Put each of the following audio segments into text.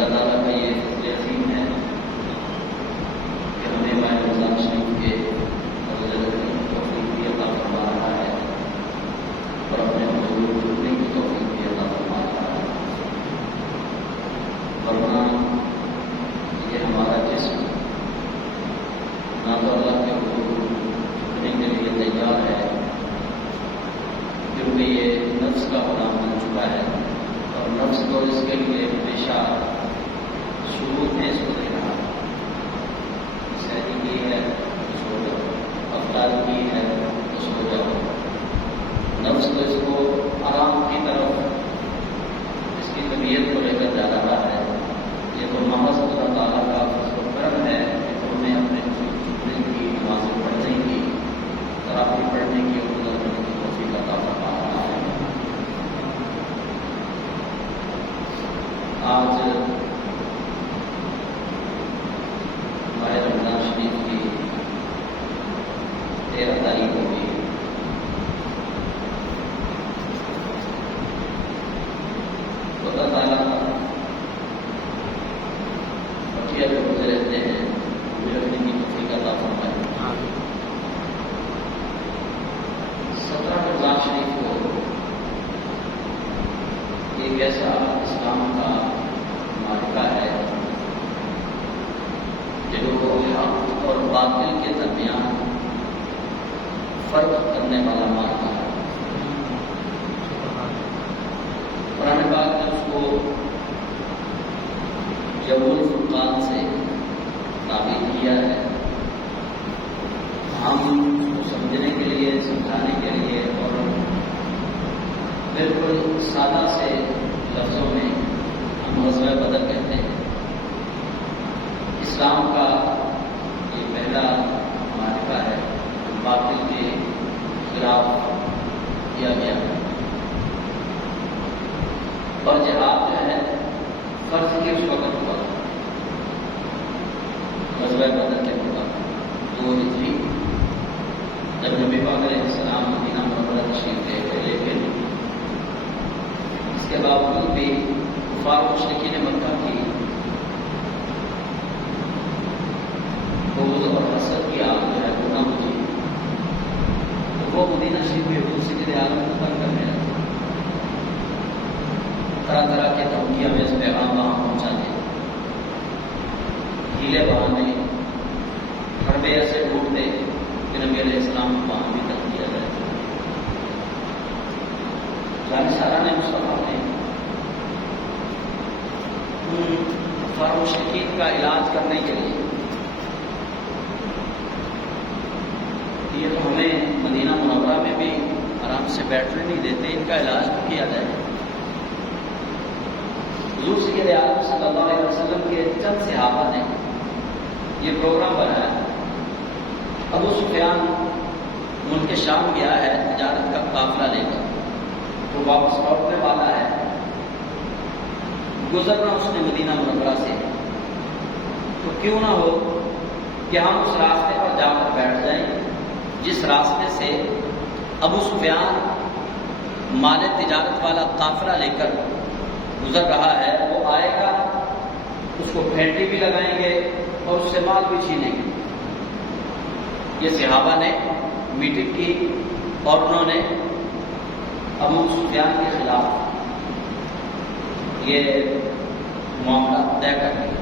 اللہ تعالیٰ کا یہ فضل عظیم ہے کہ ہمیں ماہ رمضان شریف کے نہ تو اللہ کے حقوق کرنے کے لیے تیار ہے، کیونکہ یہ نفس کا غلام بن چکا ہے اور نفس تو اس کے لیے ہمیشہ شروع ہے، اس کو دے رہا کی ہے سو جاؤ، افطار کی ہے تو سو جاؤ. نفس تو اس کو آرام کی طرف اس کی طبیعت کو لے کر جا رہا ہے. یہ تو محض اللہ تعالیٰ کا فضل و کرم ہے کہ تم نے اپنے دل کی نمازیں پڑھنے کی، تراویح پڑھنے کی اور گزر کرنے کی توفیق عطا فرما رہا ہے. آج ہمارے رمضان شریف کی 13 تاریخ ہوگی. تو اللہ تعالیٰ بقیہ جو گزرے رہتے ہیں وہ رکھنے کی توفیق عطا فرمائے. 17 رمضان شریف کو ایک ایسا اسلام کا معرکہ ہے جو حق اور باطل کے درمیان فرق کرنے والا معرکہ ہے. قرآن پاک نے اس کو یوم الفرقان سے تعبیر کیا ہے. ہم اس کو سمجھنے کے لیے، سمجھانے کے لیے اور بالکل سادہ سے لفظوں میں ہم غزوہ بدر کہتے ہیں. اسلام کا یہ پہلا معرکہ ہے، باطل کے خلاف کیا گیا اور جہاد جو ہے فرض کی اس وقت ہوا تھا. غزوہ بدر کے وقت 2 ہجری جب نبی پاک علیہ السلام مدینہ منورہ تشریف لے گئے، لیکن اس کے باوجود بھی کفار مشرکین مکہ کی بغض اور حسد کی آگ جو ہے وہ نہ بجھی. وہ مدینہ شریف میں حضور عالم کو تنگ کرنے لگے، طرح طرح کے دھمکیاں میں اس پیغام وہاں پہنچاتے، ہیلے بہانے، حربے ایسے ڈھونڈتے کہ نبی علیہ السلام کو وہاں بھی تک کیا جائے. جانسارا نے مصطفیٰ نے کفار مشرکین کا علاج کرنے کے لیے یہ تو ہمیں مدینہ منورہ میں بھی آرام سے بیٹھنے نہیں دیتے، ان کا علاج تو کیا جائے. حضور سید عالم صلی اللہ علیہ وسلم کے چند صحابہ نے یہ پروگرام بنایا. ابو سفیان ملک شام گیا ہے تجارت کا قافلہ لے کر، تو واپس لوٹنے والا ہے، گزرنا اس نے مدینہ منورہ سے، تو کیوں نہ ہو کہ ہم اس راستے پر جا کر بیٹھ جائیں جس راستے سے ابو سفیان مال تجارت والا قافلہ لے کر گزر رہا ہے. وہ آئے گا، اس کو پھینٹی بھی لگائیں گے اور اس سے مال بھی چھینیں گے. یہ صحابہ نے میٹنگ کی اور انہوں نے ابو سفیان کے خلاف یہ معاملہ طے کر دیا.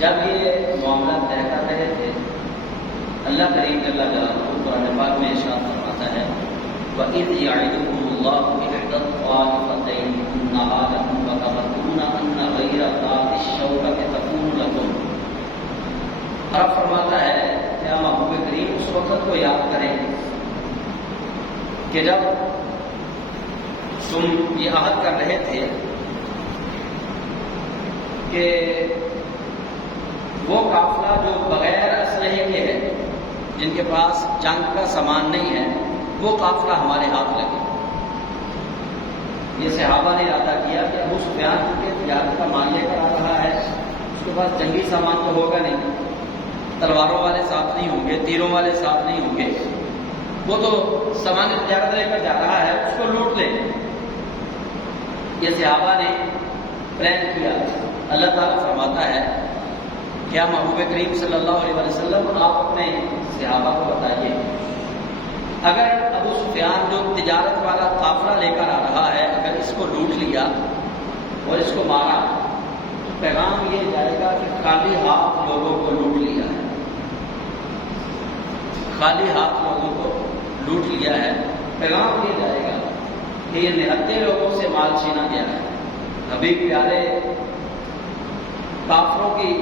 جب یہ معاملہ طے کر رہے تھے، اللہ کریم اللہ جلالہ قرآن پاک میں ارشاد فرماتا ہے وَإِذْ يَعِدُكُمُ اللَّهُ إِحْدَى الطَّائِفَتَيْنِ أَنَّهَا لَكُمْ وَتَظُنُّونَ أَنَّ غَيْرَ ذَاتِ الشَّوْكَةِ تَكُونُ لَكُمْ. رب فرماتا ہے کہ ہم محبوب کریم اس وقت کو یاد کریں کہ جب تم یہ عہد کر رہے تھے کہ وہ قافلہ جو بغیر اسلحے کے ہے، جن کے پاس جنگ کا سامان نہیں ہے، وہ قافلہ ہمارے ہاتھ لگے. یہ صحابہ نے ارادہ کیا کہ ابو سفیان کے تجارت کا مال لے کر آ رہا ہے، اس کے پاس جنگی سامان تو ہوگا نہیں، تلواروں والے ساتھ نہیں ہوں گے، تیروں والے ساتھ نہیں ہوں گے، وہ تو سامان تجارت لے کر جا رہا ہے، اس کو لوٹ لیں. یہ صحابہ نے پلان کیا. اللہ تعالیٰ فرماتا ہے کیا محبوب کریم صلی اللہ علیہ وسلم آپ اپنے صحابہ کو بتائیے اگر ابو سفیان جو تجارت والا قافلہ لے کر آ رہا ہے، اگر اس کو لوٹ لیا اور اس کو مارا پیغام یہ جائے گا کہ خالی ہاتھ لوگوں کو لوٹ لیا ہے، خالی ہاتھ لوگوں کو لوٹ لیا ہے۔ پیغام یہ جائے گا کہ یہ نہتے لوگوں سے مال چھینا گیا ہے۔ ابھی پیارے کافروں کی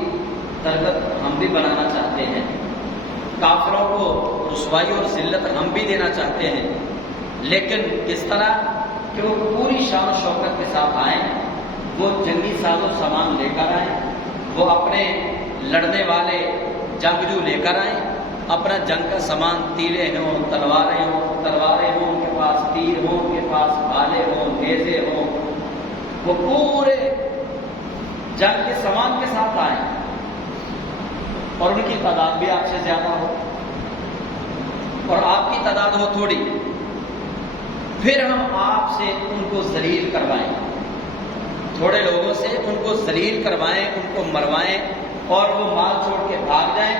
تربیت ہم بھی بنانا چاہتے ہیں، کافروں کو رسوائی اور ذلت ہم بھی دینا چاہتے ہیں، لیکن کس طرح کہ وہ پوری شان و شوکت کے ساتھ آئیں، وہ جنگی ساز و سامان لے کر آئیں، وہ اپنے لڑنے والے جنگجو لے کر آئیں، اپنا جنگ کا سامان تیرے ہوں، تلواریں ہوں ان کے پاس، تیر ہوں ان کے پاس، بھالے ہوں، نیزے ہوں، وہ پورے جنگ کے سامان کے ساتھ آئیں اور ان کی تعداد بھی آپ سے زیادہ ہو اور آپ کی تعداد ہو تھوڑی، پھر ہم آپ سے ان کو ذلیل کروائیں، تھوڑے لوگوں سے ان کو ذلیل کروائیں، ان کو مروائیں اور وہ مال چھوڑ کے بھاگ جائیں،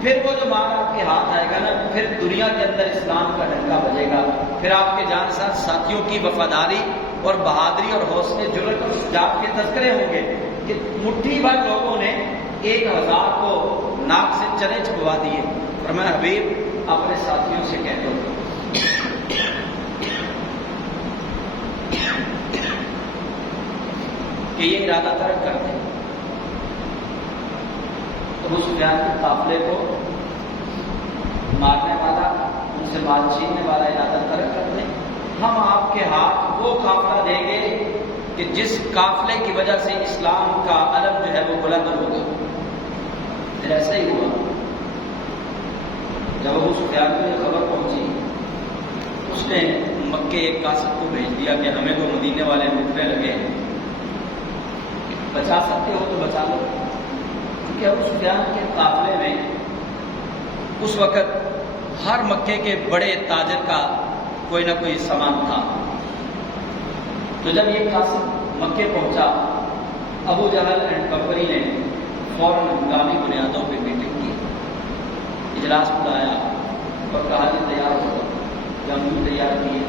پھر وہ جو مال آپ کے ہاتھ آئے گا نا، پھر دنیا کے اندر اسلام کا ڈنکا بجے گا، پھر آپ کے جان ساتھ ساتھیوں کی وفاداری اور بہادری اور حوصلے جرأت اور شجاعت کے تذکرے ہوں گے کہ مٹھی بھر لوگوں نے 1000 کو ناک سے چنے چبوا دیے، اور میں حبیب اپنے ساتھیوں سے کہہ دوں کہ یہ ارادہ ترک کر دیں، ابو سفیان کے قافلے کو مارنے والا، ان سے مال چھیننے والا ارادہ ترک کر دیں، ہم آپ کے ہاتھ وہ قافلہ دیں گے کہ جس قافلے کی وجہ سے اسلام کا علم جو ہے وہ بلند ہوگا۔ پھر ایسا ہی ہوا، جب ابو سفیان کو یہ خبر پہنچی، اس نے مکے ایک قاصد کو بھیج دیا کہ ہمیں تو مدینے والے لوٹنے لگے ہیں، بچا سکتے ہو تو بچا لو، کیونکہ ابو سفیان کے قافلے میں اس وقت ہر مکے کے بڑے تاجر کا کوئی نہ کوئی سامان تھا۔ تو جب یہ قاصد مکے پہنچا، ابو جہل اینڈ کمپنی نے فوراً ہنگامی بنیادوں پہ میٹنگ کی، اجلاس بلایا اور کہا کہ تیار ہو، جنگجو تیار کیے،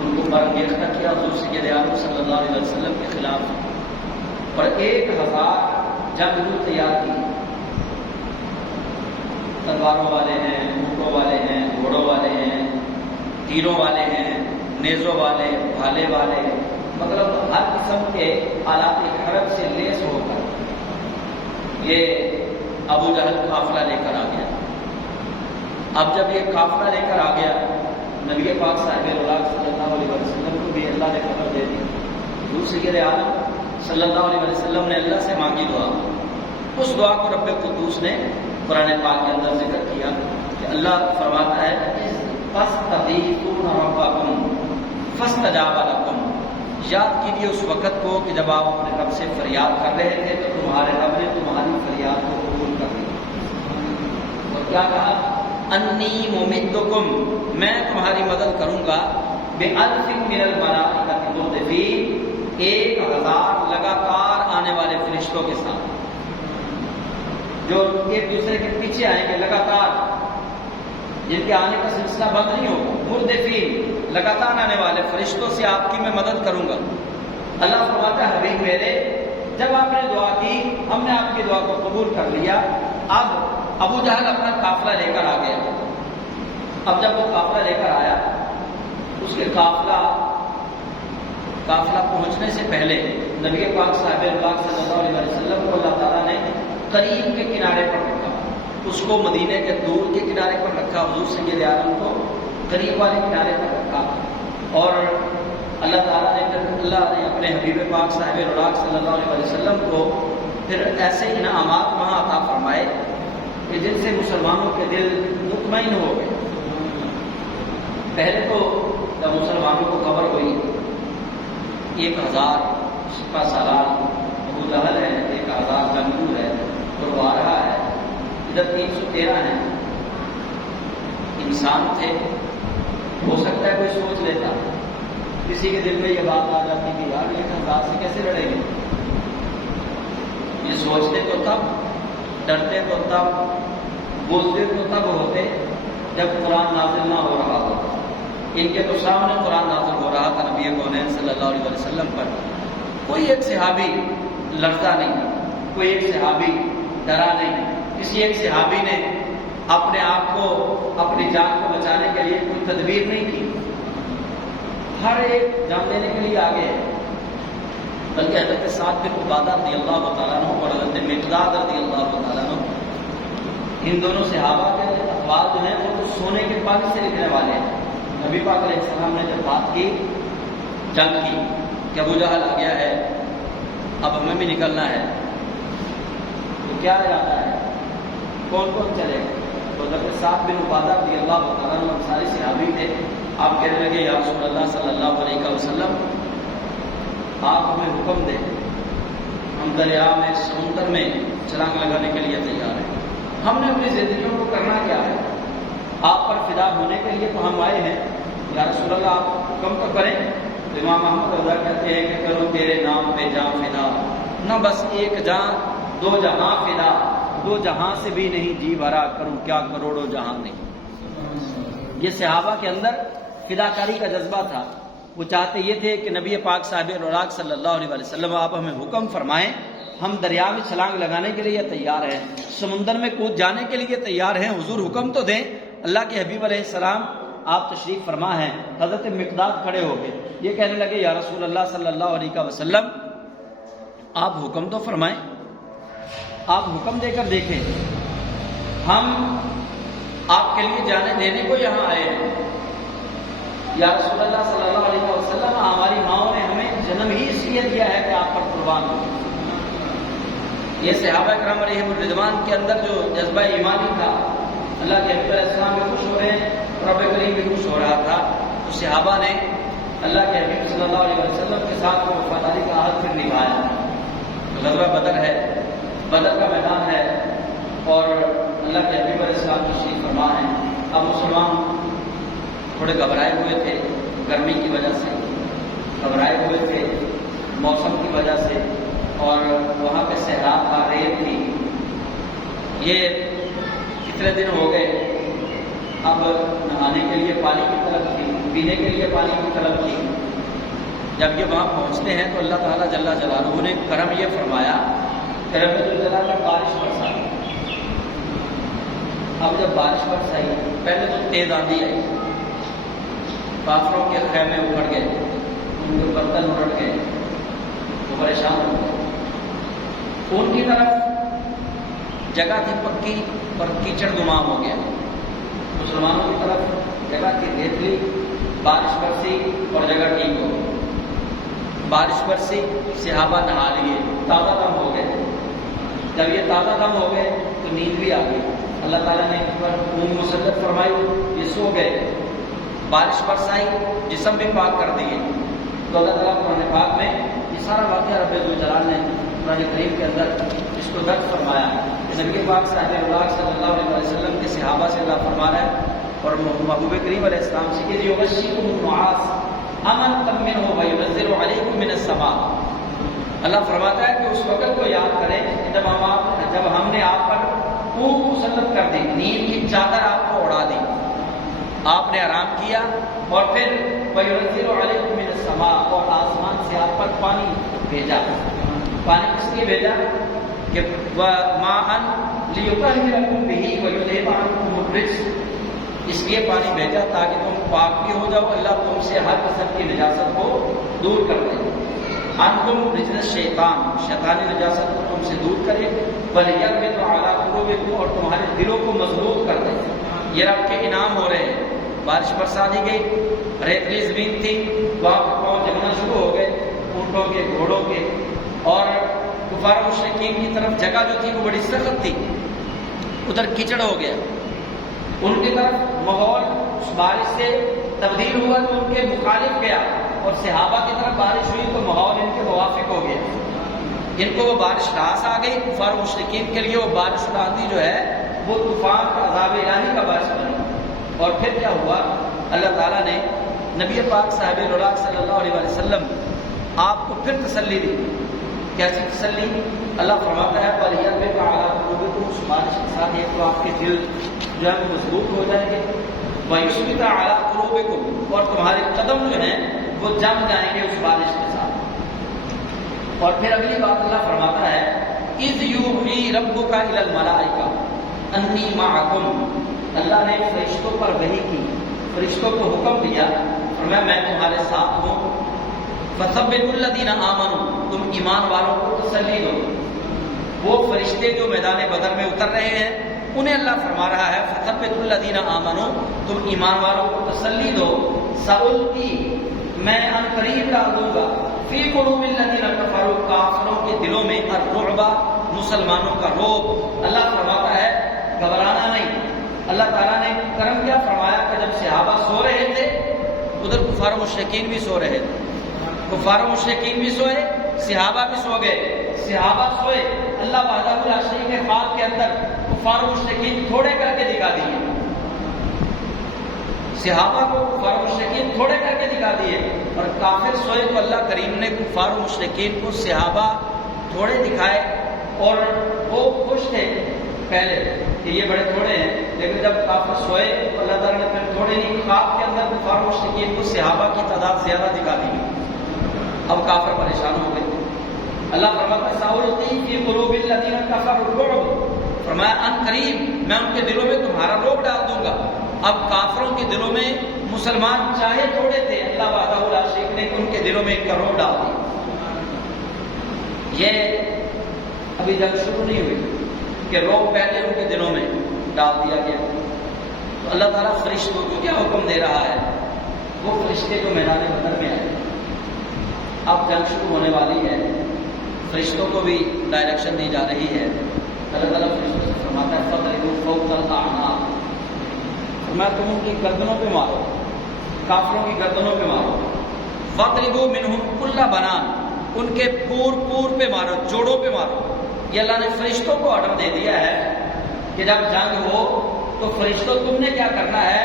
ان کو برانگیختہ کیا حضور سید عالم صلی اللہ علیہ وسلم کے خلاف، اور 1000 جنگجو تیار کیے، تلواروں والے ہیں، اونٹوں والے ہیں، گھوڑوں والے ہیں، تیروں والے ہیں، نیزوں والے، بھالے والے، مطلب ہر قسم کے آلات حرب سے لیس ہو کر یہ ابو جہل قافلہ لے کر آ گیا۔ اب جب یہ قافلہ لے کر آ گیا، نبی پاک صاحب اللہ صلی اللہ علیہ وسلم کو بھی اللہ نے خبر دے دی، حضور سید عالم صلی اللہ علیہ وسلم نے اللہ سے مانگی دعا، اس دعا کو رب قدوس نے قرآن پاک کے اندر ذکر کیا کہ اللہ فرماتا ہے فَاسْتَغِيثُونَ رَبَّكُمْ فَاسْتَجَابَ لَكُمْ، یاد کیجیے اس وقت کو کہ جب آپ اپنے رب سے فریاد کر رہے تھے تو تمہارے رب نے تمہاری فریاد کو قبول کر لیا، اور کیا کہا؟ انی ممدکم، میں تمہاری مدد کروں گا بِأَلْفٍ مِّنَ الْمَلَائِكَةِ مُرْدِفِينَ، 1000 لگاتار آنے والے فرشتوں کے ساتھ، جو ایک دوسرے کے پیچھے آئیں گے لگاتار، جن کے آنے کا سلسلہ بند نہیں ہوگا، مردفین، لگاتار آنے والے فرشتوں سے آپ کی میں مدد کروں گا۔ اللہ فرماتا ہے حبیب میرے، جب آپ نے دعا کی، ہم نے آپ کی دعا کو قبول کر لیا، اب ابو جہل اپنا قافلہ لے کر آ گیا۔ اب جب وہ قافلہ لے کر آیا، اس کے قافلہ پہنچنے سے پہلے نبی پاک صاحب اللہ صلی اللہ علیہ وسلم کو اللہ تعالیٰ نے قریب کے کنارے پر رکھا، اس کو مدینے کے دور کے کنارے پر رکھا، حضور سید عالم کو قریب والے کنارے پر رکھا، اور اللہ تعالیٰ نے اپنے حبیب پاک صاحب الراق صلی اللہ علیہ وسلم کو پھر ایسے انعامات وہاں عطا فرمائے کہ جن سے مسلمانوں کے دل مطمئن ہو گئے۔ پہلے تو جب مسلمانوں کو خبر ہوئی 1000 سپہ سالار ابو جہل ہے، 1000 جنگجو ہے اور وہ آ رہا ہے، ادھر 313 ہیں، انسان تھے، ہو سکتا ہے کوئی سوچ لیتا، کسی کے دل میں یہ بات آ جاتی کہ یار یہ 1000 سے کیسے لڑیں گے، یہ سوچتے تو تب، ڈرتے تو تب، بولتے تو تب ہوتے جب قرآن نازل نہ ہو رہا ہو۔ ان کے تو سامنے قرآن نازل ہو رہا تھا نبی کونین صلی اللہ علیہ وسلم پر۔ کوئی ایک صحابی لرزا نہیں، کوئی ایک صحابی ڈرا نہیں، کسی ایک صحابی نے اپنے آپ کو، اپنی جان کو بچانے کے لیے کوئی تدبیر نہیں کی، ہر ایک جان دینے کے لیے آگے ہے۔ بلکہ حضرت سعد بن عبادہ رضی اللہ تعالیٰ عنہ اور حضرت مقداد رضی اللہ تعالیٰ عنہ، ان دونوں صحابہ کے اخبار جو ہیں وہ تو سونے کے پانی سے لکھنے والے ہیں۔ نبی پاک علیہ السلام نے جب بات کی، جنگ کی کہ ابو جہل آ گیا ہے، اب ہمیں بھی نکلنا ہے، تو کیا ارادہ ہے، کون کون چلے؟ تو حضرت سعد بن عبادہ رضی اللہ تعالیٰ عنہ سارے صحابی تھے۔ آپ کہنے لگے یا رسول اللہ صلی اللہ علیہ وسلم، آپ ہمیں حکم دیں، ہم دریا میں، سمندر میں چھلانگ لگانے کے لیے تیار ہیں۔ ہم نے اپنی زندگیوں کو کرنا کیا ہے، آپ پر فدا ہونے کے لیے تو ہم آئے ہیں، یا رسول اللہ آپ حکم تو کریں۔ تو امام احمد رضا کہتے ہیں کہ کرو تیرے نام پہ جان فدا، نہ بس ایک جان دو جہاں فدا، دو جہاں سے بھی نہیں جی بھرا، کروں کیا کروڑوں جہاں نہیں۔ یہ صحابہ کے اندر فداکاری کا جذبہ تھا۔ وہ چاہتے یہ تھے کہ نبی پاک صاحب اوراق صلی اللہ علیہ وسلم آپ ہمیں حکم فرمائیں، ہم دریا میں چھلانگ لگانے کے لیے تیار ہیں، سمندر میں کود جانے کے لیے تیار ہیں، حضور حکم تو دیں۔ اللہ کے حبیب علیہ السلام آپ تشریف فرما ہیں۔ حضرت مقداد کھڑے ہو گئے، یہ کہنے لگے یا رسول اللہ صلی اللہ علیہ وسلم آپ حکم تو فرمائیں، آپ حکم دے کر دیکھیں، ہم آپ کے لیے جانے دینے کو یہاں آئے ہیں۔ یا رسول اللہ صلی اللہ علیہ وسلم، ہماری ماؤں نے ہمیں جنم ہی اس لیے دیا ہے کہ آپ پر قربان ہو۔ یہ صحابہ کرام علیہم الرضوان کے اندر جو جذبہ ایمانی تھا، اللہ کے حبیب علیہ السلام بھی خوش ہو رہے ہیں، رب کریم بھی خوش ہو رہا تھا، تو صحابہ نے اللہ کے حبیب صلی اللہ علیہ وسلم کے ساتھ وہ وفاداری کا عہد پھر نبھایا۔ غزوہ بدر ہے، بدر کا میدان ہے، اور اللہ کے حبیب علیہ السلام تشریف فرما ہے۔ اب مسلمان تھوڑے گھبرائے ہوئے تھے، گرمی کی وجہ سے گھبرائے ہوئے تھے، موسم کی وجہ سے، اور وہاں پہ صحرا تھا، ریت تھی۔ یہ کتنے دن ہو گئے، اب نہانے کے لیے پانی کی طلب تھی، پینے کے لیے پانی کی طلب تھی۔ جب یہ وہاں پہنچتے ہیں تو اللہ تعالیٰ جل جلالہ نے کرم یہ فرمایا کہ رب الجلال میں بارش برسائی۔ اب جب بارش برسائی، پہلے تو تیز آندھی آئی، کافروں کے خیمے اکھڑ گئے، ان کے برتن الٹ گئے، وہ پریشان ہو گئے۔ ان کی طرف جگہ تھی پکی اور کیچڑ دماغ ہو گیا، مسلمانوں کی طرف جگہ تھی ریتلی، بارش برسی اور جگہ ٹھیک ہو گئی۔ بارش برسی، صحابہ نہا لیے، تازہ دم ہو گئے۔ جب یہ تازہ دم ہو گئے تو نیند بھی آ گئی، اللہ تعالیٰ نے ان پر اونگ مسلط فرمائی، یہ سو گئے۔ بارش برسائی، جسم بھی پاک کر دیے۔ تو اللہ تعالیٰ قرآن پاک میں یہ سارا واقعہ رب الجلال نے قرآن کریم کے اندر اس کو درج فرمایا کہ نبی پاک صاحب اوراق صلی اللہ علیہ وسلم کے صحابہ سے اللہ فرما رہا ہے، اور محبوب کریم علیہ السلام سے کہ یغشیکم النعاس امنتم منہ وینزل علیکم من السماء۔ اللہ فرماتا ہے کہ اس وقت کو یاد کریں جب ہم نے آپ پر اونگ مسلط کر دی، نیند کی چادر آپ کو اڑا دی، آپ نے آرام کیا، اور پھر وَيُنَزِّلُ عَلَيْكُم مِّنَ السَّمَاءِ، اور آسمان سے آپ پر پانی بھیجا۔ پانی کس لیے بھیجا؟ کہ مَاءً لِيُطَهِّرَكُم بِهِ وَيُذْهِبَ عَنكُمُ الرِّجْسَ، اس لیے پانی بھیجا تاکہ تم پاک بھی ہو جاؤ، اللہ تم سے ہر قسم کی نجاست کو دور کر دے۔ عَنكُم رِّجْزَ الشَّيْطَانِ، شیطانی نجاست کو تم سے دور کرے، وَلِيَرْبِطَ عَلَىٰ قُلُوبِكُمْ، اور تمہارے دلوں کو مضبوط کر دے۔ یہ رب کے انعام ہو رہے ہیں۔ بارش برسا دی گئی، ریتلی زمین تھی، وہاں پہ پاؤں جمنا شروع ہو گئے، اونٹوں کے، گھوڑوں کے، اور کفار مشرکین کی طرف جگہ جو تھی وہ بڑی سخت تھی، ادھر کیچڑ ہو گیا۔ ان کی طرف ماحول اس بارش سے تبدیل ہوا تو ان کے مخالف گیا، اور صحابہ کی طرف بارش ہوئی تو ماحول ان کے موافق ہو گیا۔ ان کو وہ بارش راس آ گئی، کفار مشرکین کے لیے وہ بارش آندھی جو ہے وہ طوفان کا عذاب الہی کا باعث بنی۔ اور پھر کیا ہوا، اللہ تعالیٰ نے نبی پاک صاحب اوراق صلی اللہ علیہ وسلم آپ کو پھر تسلی دی۔ کیسی تسلی؟ اللہ فرماتا ہے وَلِيَرْبِطَ عَلَىٰ قُلُوبِكُمْ، اس بارش کے ساتھ ایک تو آپ کے دل جو ہے مضبوط ہو جائیں گے، وَيُثْبِتَ عَلَىٰ قُلُوبِكُمْ، اور تمہارے قدم جو ہیں وہ جم جائیں گے اس بارش کے ساتھ۔ اور پھر اگلی بات اللہ فرماتا ہے اذ یوحی ربک الی الملائکہ انی معکم، اللہ نے فرشتوں پر وحی کی، فرشتوں کو حکم دیا اور میں تمہارے ساتھ ہوں، فثبتوا الذین آمنوا، تم ایمان والوں کو تسلی دو۔ وہ فرشتے جو میدان بدر میں اتر رہے ہیں انہیں اللہ فرما رہا ہے فثبتوا الذین آمنوا، تم ایمان والوں کو تسلی دو، سألقی، میں ان قریب ڈال دوں گا، فی قلوب الذین کفروا، کافروں کے دلوں میں، الرعب، مسلمانوں کا رعب۔ اللہ فرماتا ہے گھبرانا نہیں۔ اللہ تعالیٰ نے کرم کیا فرمایا کہ جب صحابہ سو رہے تھے ادھر کفار و مشرکین بھی سو رہے تھے، کفار و مشرکین بھی سوئے، صحابہ بھی سو گئے۔ صحابہ سوئے، اللہ وحدہ لا شریک کے خواب کے اندر کفار و مشرکین تھوڑے کر کے دکھا دیے، صحابہ کو کفار و مشرکین تھوڑے کر کے دکھا دیے، اور کافر سوئے تو اللہ کریم نے کفار و مشرکین کو صحابہ تھوڑے دکھائے، اور وہ خوش تھے پہلے کہ یہ بڑے تھوڑے ہیں، لیکن جب کافر سوئے تو اللہ تعالیٰ نے پھر تھوڑے نہیں، خواب کے اندر کفار و مشرکین کو صحابہ کی تعداد زیادہ دکھا دی، اب کافر پریشان ہو گئے۔ اللہ فرماتا ہے سألقی فی قلوب الذین کفروا الرعب، فرمایا ان قریب میں ان کے دلوں میں تمہارا رعب ڈال دوں گا۔ اب کافروں کے دلوں میں مسلمان چاہے تھوڑے تھے، اللہ وحدہ لا شریک نے ان کے دلوں میں ان کا رعب ڈال دیا۔ یہ ابھی جنگ شروع نہیں ہوئی کہ رعب پہلے ان کے دلوں میں ڈال دیا گیا۔ تو اللہ تعالیٰ فرشتوں کو کیا حکم دے رہا ہے؟ وہ فرشتے جو میدان بدر میں آئے، اب جنگ شروع ہونے والی ہے، فرشتوں کو بھی ڈائریکشن دی جا رہی ہے۔ اللہ تعالیٰ فرشتوں سے فرماتا ہے فَاضْرِبُوا فَوْقَ الْأَعْنَاقِ، فرمایا تم ان کی گردنوں پہ مارو، کافروں کی گردنوں پہ مارو، فَاضْرِبُوا مِنْهُمْ كُلَّ بَنَانٍ، ان کے پور پہ مارو، جوڑوں پہ مارو۔ یہ اللہ نے فرشتوں کو آرڈر دے دیا ہے کہ جب جنگ ہو تو فرشتوں تم نے کیا کرنا ہے،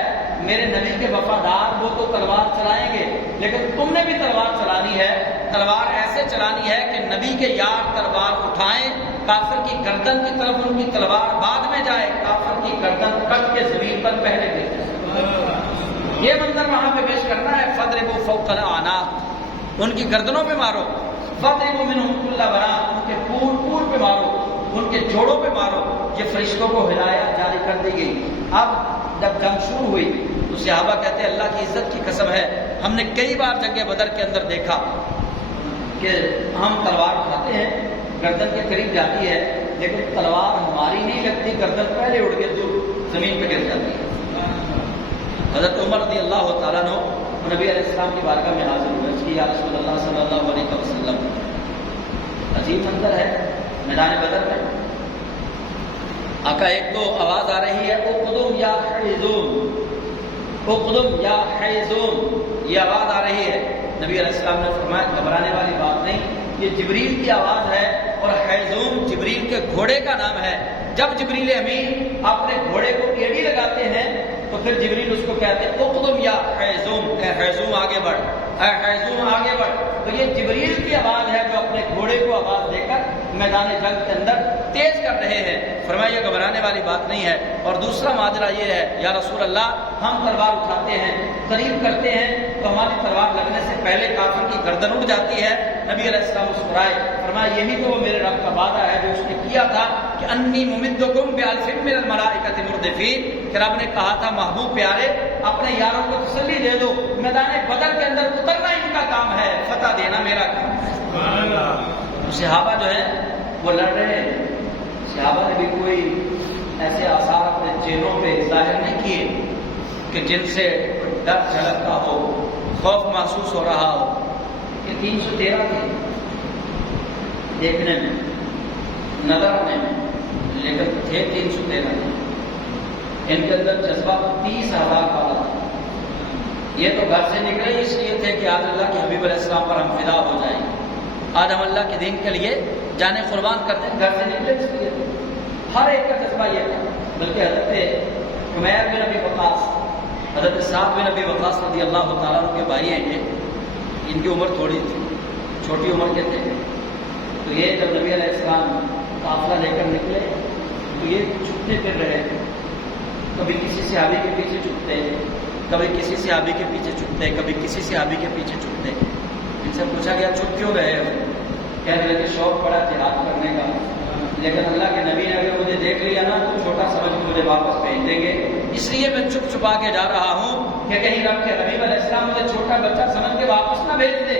میرے نبی کے وفادار وہ تو تلوار چلائیں گے، لیکن تم نے بھی تلوار چلانی ہے، تلوار ایسے چلانی ہے کہ نبی کے یار تلوار اٹھائیں، کافر کی گردن کی طرف ان کی تلوار بعد میں جائے، کافر کی گردن کٹ کے زمین پر پہلے گر جائے۔ یہ منظر وہاں پہ پیش کرنا ہے فَاضْرِبُوا فَوْقَ الْأَعْنَاقِ، ان کی گردنوں پہ مارو، فَاضْرِبُوا مِنْهُمْ كُلَّ بَنَانٍ، ان کے پور پہ مارو، ان کے جوڑوں پہ مارو۔ یہ فرشتوں کو ہدایت جاری کر دی گئی۔ اب جب جنگ شروع ہوئی تو صحابہ کہتے ہیں اللہ کی عزت کی قسم ہے، ہم نے کئی بار جنگ بدر کے اندر دیکھا کہ ہم تلوار اٹھاتے ہیں، گردن کے قریب جاتی ہے، لیکن تلوار ہماری نہیں لگتی، گردن پہلے اڑ کے دور زمین پہ گر جاتی ہے۔ حضرت عمر رضی اللہ تعالیٰ عنہ نبی علیہ السلام کی بارگاہ میں حاضر ہوئے، اس کی یا رسول اللہ صلی اللہ علیہ وسلم، عجیب منظر ہے میدان بدر میں۔ آقا ایک تو آواز آ رہی ہے اقدم یا حیزوم، اقدم یا حیزوم، یہ آواز آ رہی ہے۔ نبی علیہ السلام نے فرمایا گھبرانے والی بات نہیں، یہ جبریل کی آواز ہے، اور حیزوم جبریل کے گھوڑے کا نام ہے۔ جب جبریل امین اپنے گھوڑے کو ایڑی لگاتے ہیں تو پھر جبریل اس کو کہتے ہیں اقدم یا حیزوم، اے حیزوم آگے بڑھ، اے حیزوم آگے بڑھ۔ تو یہ جبریل کی آواز ہے جو اپنے گھوڑے کو آواز دے کر میدان جنگ کے اندر تیز کر رہے ہیں۔ فرمایا یہ گھبرانے والی بات نہیں ہے۔ اور دوسرا ماجرا یہ ہے یا رسول اللہ، ہم تلوار اٹھاتے ہیں، قریب کرتے ہیں تو ہماری تلوار لگنے سے پہلے کافر کی گردن اڑ جاتی ہے۔ نبی علیہ السلام مسکرائے، فرمایا یہی تو وہ میرے رب کا وعدہ ہے جو اس نے کیا تھا کہ انی ممدکم بألف من الملائکۃ مردفین، کہ رب نے کہا تھا محبوب پیارے اپنے یاروں کو تسلی دے دو، میدان بدر کے اندر اترنا ان کا کام ہے، فتح دینا میرا کام ہے۔ سبحان اللہ۔ صحابہ جو ہیں وہ لڑ رہے ہیں، صحابہ نے بھی کوئی ایسے آثار اپنے چہروں پہ ظاہر نہیں کیے کہ جن سے ڈر جھلکتا ہو، خوف محسوس ہو رہا ہو۔ یہ 313 تھے دیکھنے میں، نظر آنے میں، لیکن تھے 313 تھے۔ ان کے اندر جذبہ 30,000 والا تھا۔ یہ تو گھر سے نکلے اس لیے تھے کہ آج اللہ کے حبیب علیہ السلام پر ہم فدا ہو جائیں، آج ہم اللہ کے دین کے لیے جانیں قربان کرتے ہیں، گھر سے نکلے اس لیے تھے۔ ہر ایک کا جذبہ یہ تھا۔ بلکہ حضرت عمیر بن ابی وقاص، حضرت سعد بن ابی وقاص رضی اللہ تعالیٰ عنہ کے بھائی ہیں یہ، ان کی عمر تھوڑی تھی، چھوٹی عمر کے تھے۔ تو یہ جب نبی علیہ السلام قافلہ لے کر نکلے تو یہ چھپتے پھر رہے تھے، کبھی کسی صحابی کے پیچھے چھپتے، کبھی کسی صحابی کے پیچھے چھپتے، کبھی کسی صحابی کے پیچھے چھپتے۔ ان سے پوچھا گیا چھپ کیوں رہے ہو؟ کہنے لگے شوق پڑا جہاد کرنے کا، لیکن اللہ کے نبی نے اگر مجھے دیکھ لیا نا تو چھوٹا سمجھ کے مجھے واپس بھیج دیں گے، اس لیے میں چھپ چھپا کے جا رہا ہوں کہ کہیں رب کے حبیب علیہ السلام مجھے چھوٹا بچہ سمجھ کے واپس نہ بھیج دے،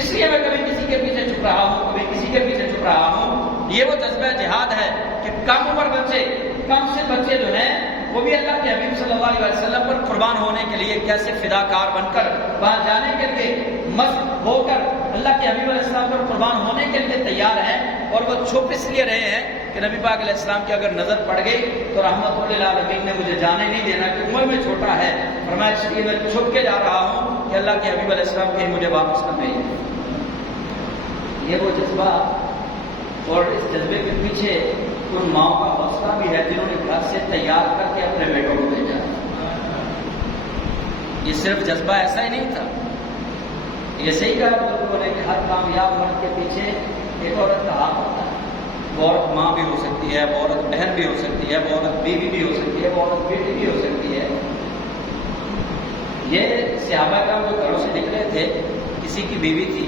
اس لیے میں کبھی کسی کے پیچھے چھپ رہا ہوں، کبھی کسی کے پیچھے چھپ رہا ہوں۔ یہ وہ جذبہ جہاد ہے کہ کم عمر بچے، کم سے بچے جو ہیں وہ بھی اللہ کے حبیب صلی اللہ علیہ وسلم پر قربان ہونے کے لیے کیسے فداکار بن کر وہاں جانے کے لیے مست ہو کر اللہ کے حبیب علیہ السلام پر قربان ہونے کے لیے تیار ہیں، اور وہ چھپ اس لیے رہے ہیں کہ نبی پاک علیہ السلام کی اگر نظر پڑ گئی تو رحمت للعالمین نے مجھے جانے نہیں دینا کہ عمر میں چھوٹا ہے، فرمایا اس لیے میں چھپ کے جا رہا ہوں کہ اللہ کے حبیب علیہ السلام کہیں مجھے واپس نہ بھیجیں۔ یہ وہ جذبہ، اور اس جذبے کے پیچھے ان ماؤں کا حوصلہ بھی ہے جنہوں نے گھر سے تیار کر کے اپنے بیٹوں کو بھیجا۔ یہ صرف جذبہ ایسا ہی نہیں تھا، یہ صحیح کہا بزرگوں نے کہ ہر کامیاب مرد کے پیچھے ایک عورت کا ہاتھ ہوتا ہے۔ وہ عورت ماں بھی ہو سکتی ہے، وہ عورت بہن بھی ہو سکتی ہے، وہ عورت بیوی بھی ہو سکتی ہے، وہ عورت بیٹی بھی ہو سکتی ہے۔ یہ صحابہ کرام جو گھروں سے نکلے تھے، کسی کی بیوی تھی،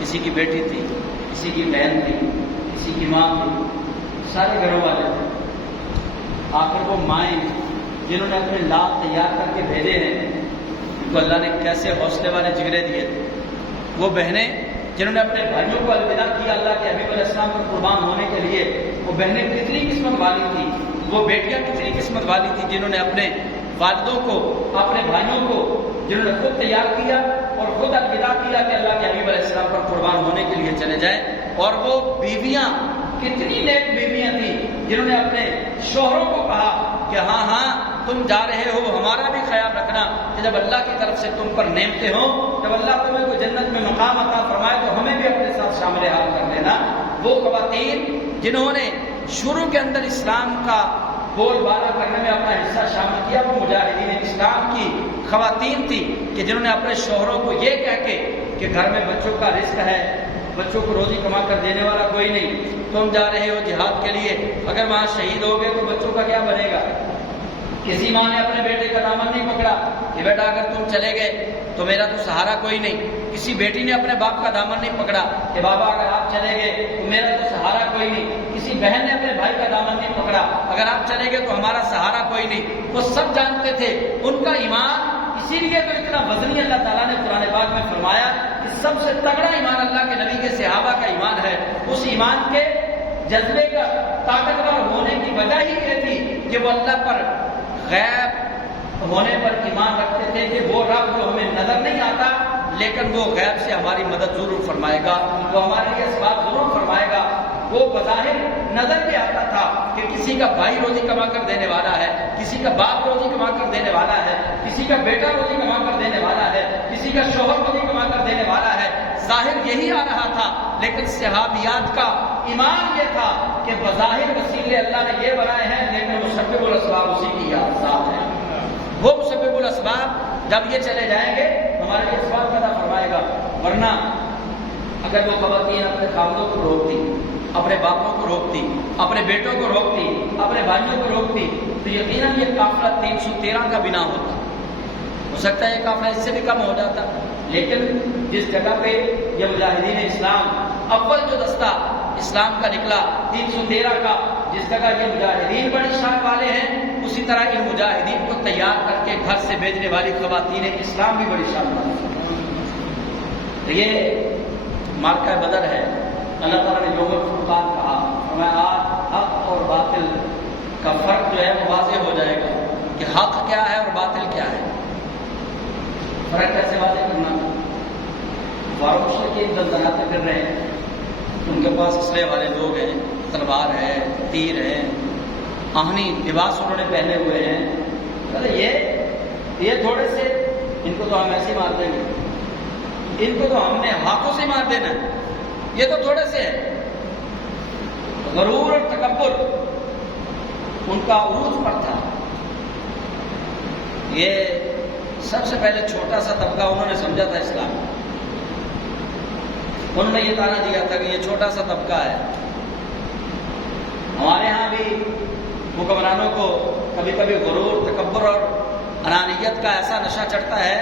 کسی کی بیٹی تھی، کسی کی بہن تھی، کسی کی ماں تھی، سارے گھروں والے تھے۔ آخر وہ مائیں جنہوں نے اپنے لال تیار کر کے بھیجے ہیں، ان کو اللہ نے کیسے حوصلے والے جگرے دیے تھے۔ وہ بہنیں جنہوں نے اپنے بھائیوں کو الوداع کیا اللہ کے حبیب علیہ السلام پر قربان ہونے کے لیے، وہ بہنیں کتنی قسمت والی تھیں، وہ بیٹیاں کتنی قسمت والی تھیں جنہوں نے اپنے والدوں کو، اپنے بھائیوں کو، جنہوں نے خود تیار کیا اور خود الوداع کیا کہ اللہ کے حبیب علیہ السلام پر قربان ہونے کے لیے چلے جائیں۔ اور وہ بیویاں کتنی نیک بیویاں تھیں جنہوں نے اپنے شوہروں کو کہا کہ ہاں ہاں تم جا رہے ہو، ہمارا بھی خیال رکھنا کہ جب اللہ کی طرف سے تم پر نعمتیں ہوں، جب اللہ تمہیں کوئی جنت میں مقام عطا فرمائے تو ہمیں بھی اپنے ساتھ شامل حال کر دینا۔ وہ خواتین جنہوں نے شروع کے اندر اسلام کا بول بالا کرنے میں اپنا حصہ شامل کیا، وہ مجاہدین اسلام کی خواتین تھی کہ جنہوں نے اپنے شوہروں کو یہ کہہ کے کہ گھر میں بچوں کا رزق ہے، بچوں کو روزی کما کر دینے والا کوئی نہیں، تم جا رہے ہو جہاد کے لیے، اگر وہاں شہید ہو گئے تو بچوں کا کیا بنے گا۔ کسی ماں نے اپنے بیٹے کا دامن نہیں پکڑا کہ بیٹا اگر تم چلے گئے تو میرا تو سہارا کوئی نہیں۔ کسی بیٹی نے اپنے باپ کا دامن نہیں پکڑا کہ بابا اگر آپ چلے گئے تو میرا تو سہارا کوئی نہیں۔ کسی بہن نے اپنے بھائی کا دامن نہیں پکڑا، اگر آپ چلے گئے تو ہمارا سہارا کوئی نہیں۔ وہ سب جانتے تھے ان کا ایمان، اسی لیے تو اتنا وزنی اللہ تعالیٰ نے قرآن پاک میں فرمایا کہ سب سے تگڑا ایمان اللہ کے نبی کے صحابہ کا ایمان ہے۔ اس ایمان کے جذبے کا طاقتور ہونے کی وجہ ہی یہ تھی کہ وہ اللہ پر غیب ہونے پر ایمان رکھتے تھے کہ وہ رب جو ہمیں نظر نہیں آتا لیکن وہ غیب سے ہماری مدد ضرور فرمائے گا، وہ ہمارے لیے اسباب ضرور فرمائے گا۔ وہ بظاہر نظر بھی آتا تھا کہ کسی کا بھائی روزی کما کر دینے والا ہے، کسی کا باپ روزی کما کر دینے والا ہے، کسی کا بیٹا روزی کما کر دینے والا ہے، کسی کا شوہر روزی کما کر دینے والا ہے، ظاہر یہی آ رہا تھا۔ لیکن صحابیات کا ایمان یہ تھا کہ بظاہر وسیلے اللہ نے یہ بنائے ہیں لیکن مسبب الاسباب اسی کی ذات ہے۔ وہ مسبب الاسباب جب یہ چلے جائیں گے ہمارے لیے اسباب پیدا فرمائے گا۔ ورنہ اگر وہ خواتین اپنے خاوندوں کو روکتی، اپنے باپوں کو روکتی، اپنے بیٹوں کو روکتی، اپنے بھائیوں کو روکتی تو یقیناً یہ قافلہ 313 کا بنا ہوتا۔ ہو سکتا ہے یہ قافلہ اس سے بھی کم ہو جاتا، لیکن جس جگہ پہ یہ مجاہدین اسلام اول جو دستہ اسلام کا نکلا 313 کا، جس جگہ یہ مجاہدین بڑی شان والے ہیں، اسی طرح ان مجاہدین کو تیار کر کے گھر سے بھیجنے والی خواتین اسلام بھی بڑی شان والی ہیں۔ یہ مارکہ بدر ہے۔ اللہ تعالیٰ نے یوم الفرقان کہا، ہمیں آج حق اور باطل کا فرق جو ہے وہ واضح ہو جائے گا کہ حق کیا ہے اور باطل کیا ہے۔ فرق کیسے واضح کرنا؟ فاروق کی دلدلاتے پھر رہے ہیں، ان کے پاس اسلحے والے لوگ ہیں، تلوار ہے، تیر ہے، آہنی لباس انہوں نے پہنے ہوئے ہیں۔ یہ تھوڑے سے، ان کو تو ہم ایسے ہی مار دیں گے، ان کو تو ہم نے ہاتھوں سے مار دینا ہے، یہ تو تھوڑے سے ہے۔ غرور اور تکبر ان کا عروج پر تھا۔ یہ سب سے پہلے چھوٹا سا طبقہ انہوں نے سمجھا تھا اسلام، انہوں نے یہ تانا دیا تھا کہ یہ چھوٹا سا طبقہ ہے۔ ہمارے ہاں بھی حکمرانوں کو کبھی کبھی غرور، تکبر اور انانیت کا ایسا نشہ چڑھتا ہے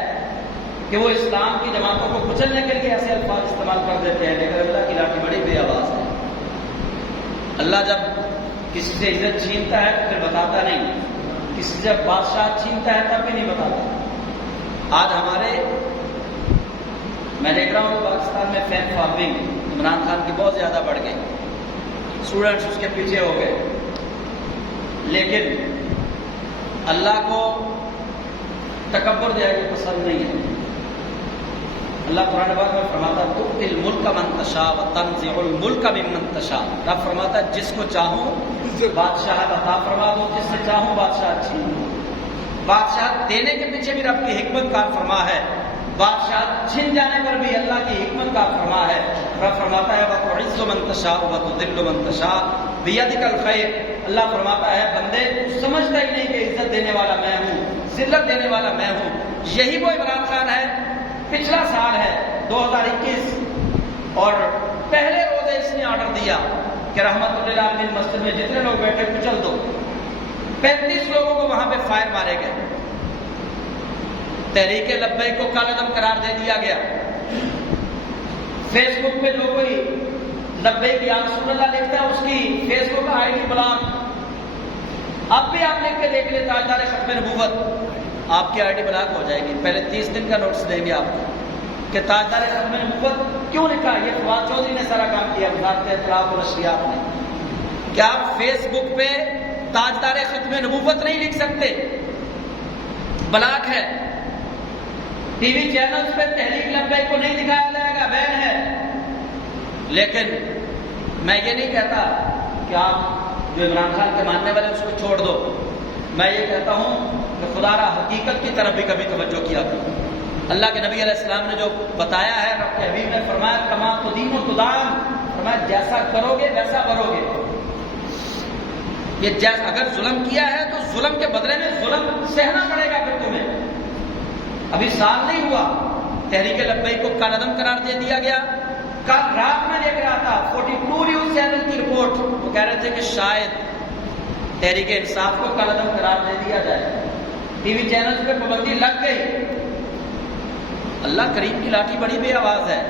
کہ وہ اسلام کی جماعتوں کو کچلنے کے لیے ایسے الفاظ استعمال کر دیتے ہیں، لیکن اللہ کی لاٹھی بڑی بے آواز ہے۔ اللہ جب کسی سے عزت چھینتا ہے تو پھر بتاتا نہیں، کسی سے جب بادشاہ چھینتا ہے تب بھی نہیں بتاتا۔ آج میں دیکھ رہا ہوں پاکستان میں فین فالوئنگ عمران خان کی بہت زیادہ بڑھ گئی، اسٹوڈنٹس اس کے پیچھے ہو گئے، لیکن اللہ کو تکبر جو ہے یہ پسند نہیں ہے۔ اللہ قرآن پاک میں فرماتا ہے تؤتی الملک من تشاء وتنزع الملک ممن تشاء، رب فرماتا ہے جس کو چاہوں بادشاہت عطا فرما دو، جس سے چاہوں بادشاہ چھین دو۔ بادشاہ دینے کے پیچھے بھی رب کی حکمت کار فرما ہے، بادشاہ چھن جانے پر بھی اللہ کی حکمت کار فرما ہے۔ رب فرماتا ہے وتعز من تشاء وتذل من تشاء بیدک الخیر، اللہ فرماتا ہے بندے تو سمجھتا ہی نہیں کہ عزت دینے والا میں ہوں، ذلت دینے والا میں ہوں۔ یہی وہ عمران خان ہے، پچھلا سال ہے 2021، اور پہلے روزے اس نے آرڈر دیا کہ رحمت للعالمین مسجد میں جتنے لوگ بیٹھے کچل دو، 35 لوگوں کو وہاں پہ فائر مارے گئے، تحریک لبیک کو کالعدم قرار دے دیا گیا۔ فیس بک پہ جو کوئی لبیک یا رسول اللہ لکھتا ہے اس کی Facebook I D block. اب بھی آپ لکھ کے دیکھ لیں تاجدار ختم نبوت، آپ کی آئی ڈی بلاک ہو جائے گی۔ پہلے 30 دن کا نوٹس دیں گے آپ کو کہ تاجدار ختم نبوت کیوں لکھا؟ یہ فواد چودھری نے سارا کام کیا، وزارت اطلاعات و نشریات نے۔ کیا آپ فیس بک پہ تاجدار ختم نبوت نہیں لکھ سکتے؟ بلاک ہے۔ ٹی وی چینلز پہ تحریک لبیک کو نہیں دکھایا جائے گا، بین ہے۔ لیکن میں یہ نہیں کہتا کہ آپ جو عمران خان کے ماننے والے اس کو چھوڑ دو، میں یہ کہتا ہوں کہ خدا را حقیقت کی طرف بھی کبھی توجہ کیا کرو۔ اللہ کے نبی علیہ السلام نے جو بتایا ہے، رب کے حبیب نے فرمایا کما تدین تدان، فرمایا جیسا کرو گے ویسا بھرو گے۔ یہ جیسا اگر ظلم کیا ہے تو ظلم کے بدلے میں ظلم سہنا پڑے گا پھر تمہیں۔ ابھی سال نہیں ہوا تحریک لبیک کو کالعدم قرار دے دیا گیا۔ کل رات میں دیکھ رہا تھا 42 نیوز چینل کی رپورٹ، وہ کہہ رہے تھے کہ شاید تحریک انصاف کو کالعدم قرار دے دیا جائے، ٹی وی چینل پہ پابندی لگ گئی۔ اللہ کریم کی لاٹھی بڑی بے آواز ہے۔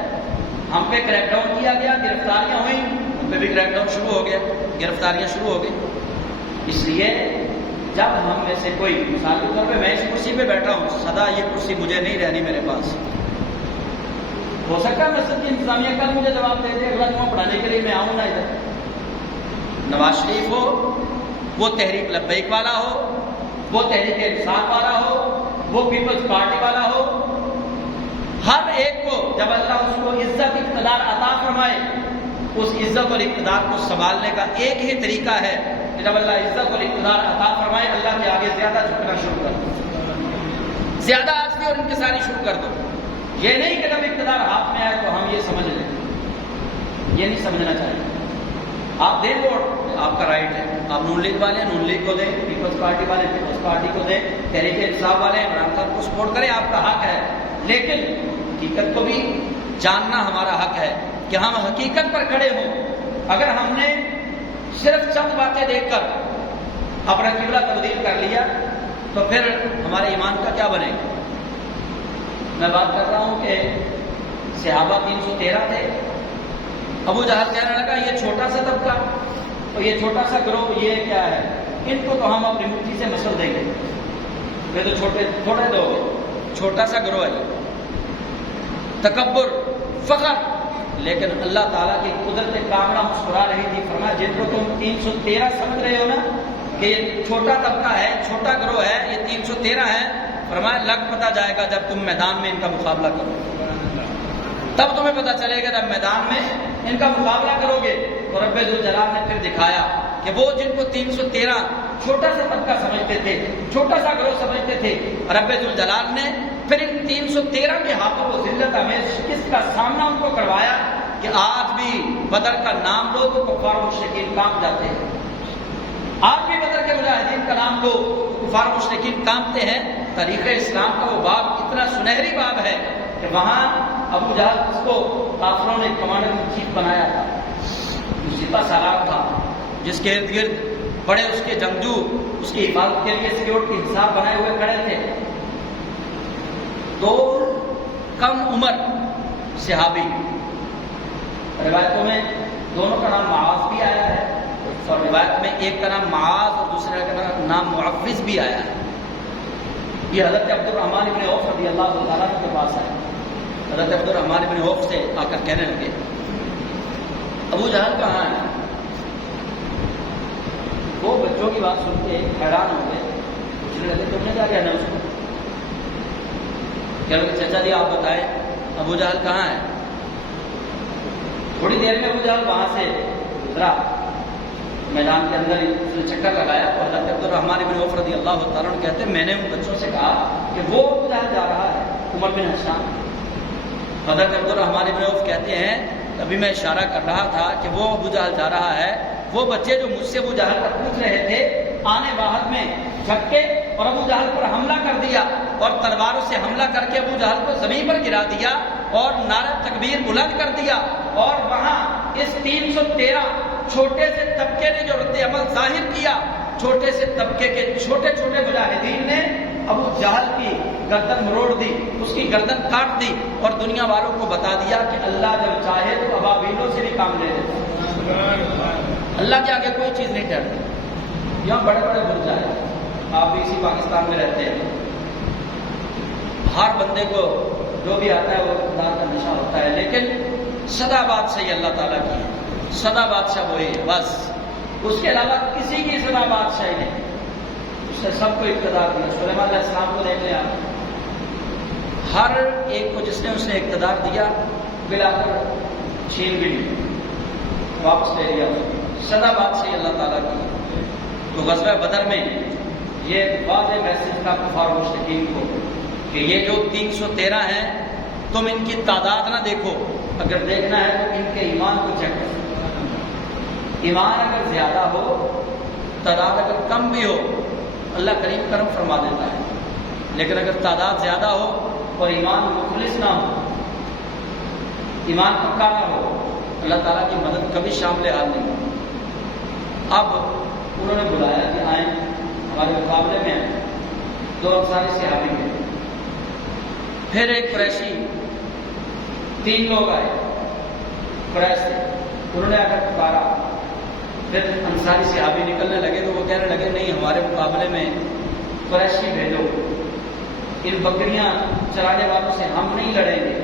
ہم پہ کریک ڈاؤن کیا گیا، گرفتاریاں ہوئیں، ہم پہ بھی کریک ڈاؤن شروع ہو گیا، گرفتاریاں شروع ہو گئی۔ اس لیے جب ہم میں سے کوئی، مثال کے طور پہ میں اس کرسی پہ بیٹھا ہوں، سدا یہ کرسی مجھے نہیں رہنی میرے پاس، ہو سکتا ہے مسجد کی انتظامیہ کل مجھے جواب دے دے، اگلا جمعہ پڑھانے کے لیے میں آؤں نہ ادھر۔ نواز شریف ہو، وہ تحریک لبیک والا ہو، وہ تحریک انصاف والا ہو، وہ پیپلز پارٹی والا ہو، ہر ایک کو جب اللہ اس کو عزت اقتدار عطا فرمائے، اس عزت اور اقتدار کو سنبھالنے کا ایک ہی طریقہ ہے کہ جب اللہ عزت اور اقتدار عطا فرمائے، اللہ کے آگے زیادہ جھکنا شروع کر دو، زیادہ عاجزی اور انکساری شروع کر دو۔ یہ نہیں کہ جب اقتدار ہاتھ میں آئے تو ہم یہ سمجھ لیں، یہ نہیں سمجھنا چاہیے۔ آپ دیں ووٹ، آپ کا رائٹ ہے، آپ نون لیگ والے ہیں نون لیگ کو دیں، پیپلز پارٹی والے پیپلز پارٹی کو دیں، تحریک انصاف والے عمران خان کو سپورٹ کریں، آپ کا حق ہے۔ لیکن حقیقت کو بھی جاننا ہمارا حق ہے کہ ہم حقیقت پر کھڑے ہوں۔ اگر ہم نے صرف چند باتیں دیکھ کر اپنا قبلہ تبدیل کر لیا تو پھر ہمارے ایمان کا کیا بنے گا؟ میں بات کر رہا ہوں کہ صحابہ 313 تھے، ابو جہل کہنے لگا یہ چھوٹا سا طبقہ اور یہ چھوٹا سا گروہ، یہ کیا ہے، ان کو تو ہم اپنی مٹھی سے مسل دیں گے، یہ تو چھوٹے دو گے، چھوٹا سا گروہ ہے، تکبر، فخر۔ لیکن اللہ تعالیٰ کی قدرت کاملہ مسکرا رہی تھی، فرمایا جن کو تم 313 سمجھ رہے ہو نا کہ یہ چھوٹا طبقہ ہے، چھوٹا گروہ ہے، یہ 313 ہے، فرمایا لگ پتہ جائے گا جب تم میدان میں ان کا مقابلہ کرو، تب تمہیں پتہ چلے گا جب میدان میں ان کا مقابلہ کرو گے۔ تو رب ذوالجلال نے پھر دکھایا کہ وہ جن کو 313 چھوٹا سا طبقہ سمجھتے تھے، چھوٹا سا گروہ سمجھتے تھے، رب ذوالجلال نے پھر ان 313 کے ہاتھوں کو ذلت میں شکست کا سامنا ان کو کروایا کہ آج بھی بدر کا نام لو تو کفار و مشرکین کانپ جاتے ہیں، آج بھی بدر کے مجاہدین کا نام لو تو کفار و مشرکین کانپتے ہیں۔ تاریخ اسلام کا وہ باب اتنا سنہری باب ہے کہ وہاں ابو جہل اس کو کافروں نے کمانڈر ان چیف بنایا تھا، سپہ سالار تھا، جس کے ارد گرد بڑے اس کے جنگجو اس کی حفاظت کے لیے سیکورٹی حساب بنائے ہوئے کھڑے تھے۔ تو کم عمر صحابی. روایتوں میں دونوں کا نام معاذ بھی آیا ہے اور روایت میں ایک کا نام معاذ اور دوسرے کا نام معوذ بھی آیا ہے. یہ حضرت عبد الرحمن بن عوف رضی اللہ تعالیٰ کے پاس آئے. حضرت عبد الرحمن بن عوف سے آ کر کہنے لگے ابو جہل کہاں ہے؟ وہ بچوں کی بات سن کے حیران ہو گئے. پوچھنے لگے تم نے کیا کہنا اس کو؟ کہنے لگے چچا جی آپ بتائیں ابو جہل کہاں ہے؟ تھوڑی دیر میں ابو جہل وہاں سے گزرا میدان کے اندر اس نے چکر لگایا اور حضرت عبد الرحمن بن عوف رضی اللہ تعالیٰ عنہ کہتے ہیں میں نے ان بچوں سے کہا کہ وہ ابو جہل جا رہا ہے عمر بن حشام. حضرت عبد الرحمن بن عوف کہتے ہیں ابھی میں اشارہ کر رہا تھا کہ وہ ابو جہل جا رہا ہے. وہ بچے جو مجھ سے ابو جہل پر پوچھ رہے تھے آنے واحد میں جھپکے اور ابو جہل پر حملہ کر دیا اور تلواروں سے حملہ کر کے ابو جہل کو زمین پر گرا دیا اور نعرہ تکبیر بلند کر دیا. اور وہاں اس 313 چھوٹے سے طبقے نے جو رد عمل ظاہر کیا, چھوٹے سے طبقے کے چھوٹے چھوٹے مجاہدین نے ابو جہل کی گردن مروڑ دی, اس کی گردن کاٹ دی اور دنیا والوں کو بتا دیا کہ اللہ جب چاہے تو ابابیلوں سے بھی کام لے لیتا. اللہ کے آگے کوئی چیز نہیں ٹھہرتی. یہاں بڑے بڑے برج آئے, آپ بھی اسی پاکستان میں رہتے ہیں. ہر بندے کو جو بھی آتا ہے وہ اقتدار کا نشہ ہوتا ہے, لیکن سدا بادشاہی اللہ تعالیٰ کی ہے. سدا بادشاہ وہی ہے بس, اس کے علاوہ کسی کی سدا بادشاہی نہیں. اس نے سب کو اقتدار دیا. سلیمان علیہ السلام کو دیکھ لیں آپ, ہر ایک کو جس نے اس نے اقتدار دیا بلا کر چھین بھی لی, واپس لے لیا. سدا بادشاہی اللہ تعالیٰ کی. تو غزوہ بدر میں یہ واضح میسج تھا کفار و مشرکین کو کہ یہ جو 313 ہیں تم ان کی تعداد نہ دیکھو, اگر دیکھنا ہے تو ان کے ایمان کو چیک کرو. ایمان اگر زیادہ ہو, تعداد اگر کم بھی ہو, اللہ کریم کرم فرما دیتا ہے. لیکن اگر تعداد زیادہ ہو اور ایمان مخلص نہ ہو, ایمان پکا نہ ہو, اللہ تعالیٰ کی مدد کبھی شامل حال نہیں ہو. اب انہوں نے بلایا کہ آئیں ہمارے مقابلے میں. 2 انصاری صحابی ہیں, پھر ایک قریشی, 3 لوگ آئے قریش سے. انہوں نے آ کر پکارا. پھر انصاری صحابی نکلنے لگے تو وہ کہنے لگے نہیں ہمارے مقابلے میں قریشی بھیجو, ان بکریاں چرانے والوں سے ہم نہیں لڑیں گے.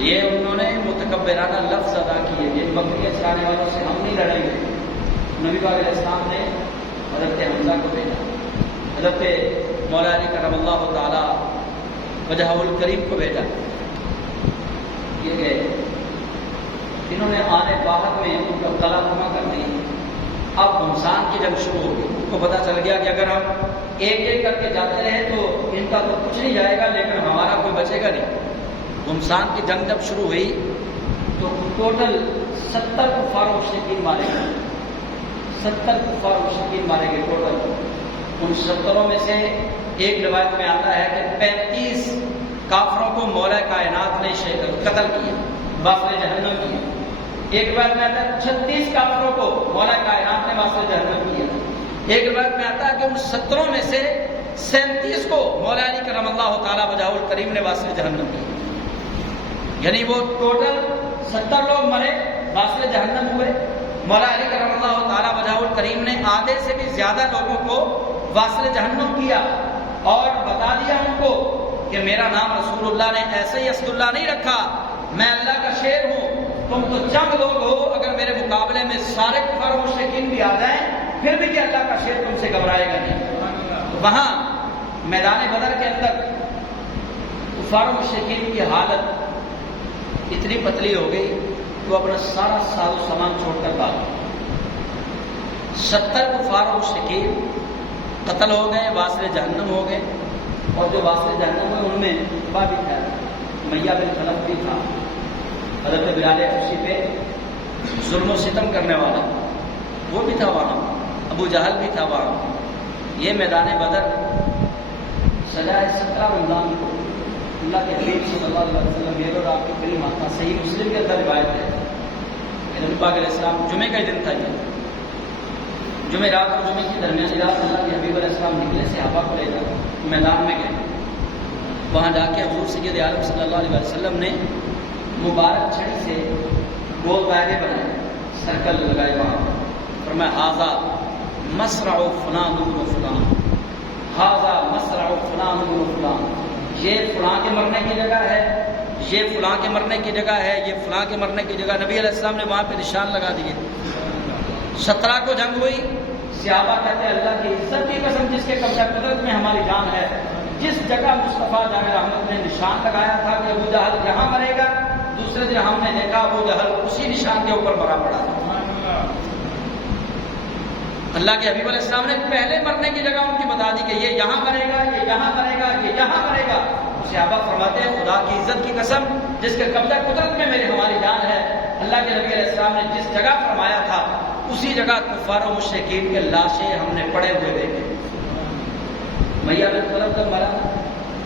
یہ انہوں نے متکبرانہ لفظ ادا کیے, یہ بکریاں چرانے والوں سے ہم نہیں لڑیں گے. نبی پاک علیہ السلام نے حضرت حمزہ کو بھیجا, حضرت مولا علی کرم اللہ تعالی وجہہ الکریم کو بھیجا. یہ گئے, انہوں نے آنے باہر میں ان کا گلا جمع کر دی. اب گھمسان کی جنگ شروع ہو گئی. ان کو پتہ چل گیا کہ اگر ہم ایک ایک کر کے جاتے رہے تو ان کا تو کچھ نہیں جائے گا لیکن ہمارا کوئی بچے گا نہیں. گھمسان کی جنگ جب شروع ہوئی تو ٹوٹل 70 کفار و مشرکین مارے گئے. 70 کفار و مشرکین مارے گئے ٹوٹل. ان 70 میں سے ایک روایت میں آتا ہے کہ 35 کافروں کو مولا کائنات نے قتل کیا, باطل جہنم کیا. ایک روایت میں آتا ہے 36 کافروں کو مولا کائنات نے باطل جہنم کیا. ایک روایت میں آتا ہے کہ ان 17 میں سے 37 کو مولا علی کرم اللہ تعالیٰ وجہہ الکریم نے باطل جہنم کیا. یعنی وہ ٹوٹل 70 لوگ مرے, باطل جہنم ہوئے. مولا علی کرم اللہ تعالیٰ وجہہ الکریم نے آدھے سے بھی زیادہ لوگوں کو واصل جہنم کیا اور بتا دیا ان کو کہ میرا نام رسول اللہ نے ایسے ہی اسد اللہ نہیں رکھا, میں اللہ کا شیر ہوں. تم تو چند لوگ ہو, اگر میرے مقابلے میں سارے کفار و مشرکین بھی آ جائیں پھر بھی کہ اللہ کا شیر تم سے گھبرائے گا نہیں. وہاں میدان بدر کے اندر کفار و مشرکین کی حالت اتنی پتلی ہو گئی کہ وہ اپنا سارا ساز و سامان چھوڑ کر بھاگ گئے. 70 کفار و مشرکین قتل ہو گئے, واصل جہنم ہو گئے. اور جو واصل جہنم ہوئے ان میں ابا بھی تھا, میہ بن خلف بھی تھا, حضرت بلال حبشی پہ ظلم و ستم کرنے والا وہ بھی تھا وہاں, ابو جہل بھی تھا وہاں. یہ میدان بدر سجائے 17 رمضان کو اللہ کے حبیب صلی اللہ علیہ وسلم یہ رات کی کلمہ تھا. صحیح مسلم کے اندر روایت ہے کہ نبی پاک علیہ السلام جمعے کا دن تھا. یہ جمعے رات اور جمعے کی درمیانی رات اللہ کے حبیب علیہ السلام نکلے, صحابہ کو لے کر میدان میں گئے. وہاں جا کے حضور سید عالم صلی اللہ علیہ وسلم نے مبارک چھڑی سے گول دائرے بنائے، سرکل لگائے وہاں، فرمایا ھذا مصرع فلان و فلان، ھذا مصرع فلان و فلان، یہ فلاں کے مرنے کی جگہ ہے، یہ فلاں کے مرنے کی جگہ ہے، یہ فلاں کے مرنے کی جگہ۔ نبی علیہ السلام نے وہاں پہ نشان لگا دیے۔ 17 کو جنگ ہوئی، صحابہ کہتے ہیں اللہ کی عزت کی قسم جس کے قبضہ قدرت میں ہماری جان ہے، جس جگہ مصطفیٰ جامع رحمت نے نشان لگایا تھا کہ ابو جہل یہاں مرے گا، دوسرے دن ہم نے دیکھا ابو جہل اسی نشان کے اوپر مرا پڑا تھا۔ اللہ کے حبیب علیہ السلام نے پہلے مرنے کی جگہ ان کی بتا دی کہ یہ یہاں مرے گا، یہ یہاں مرے گا، یہ یہاں مرے گا۔ صحابہ فرماتے ہیں خدا کی عزت کی قسم جس کے قبضہ قدرت میں میری ہماری جان ہے، اللہ کے نبی علیہ السلام نے جس جگہ فرمایا تھا اسی جگہ کفار و مشرکین کے لاشیں ہم نے پڑے ہوئے دیکھے۔ میاں بن خلف جب مرا،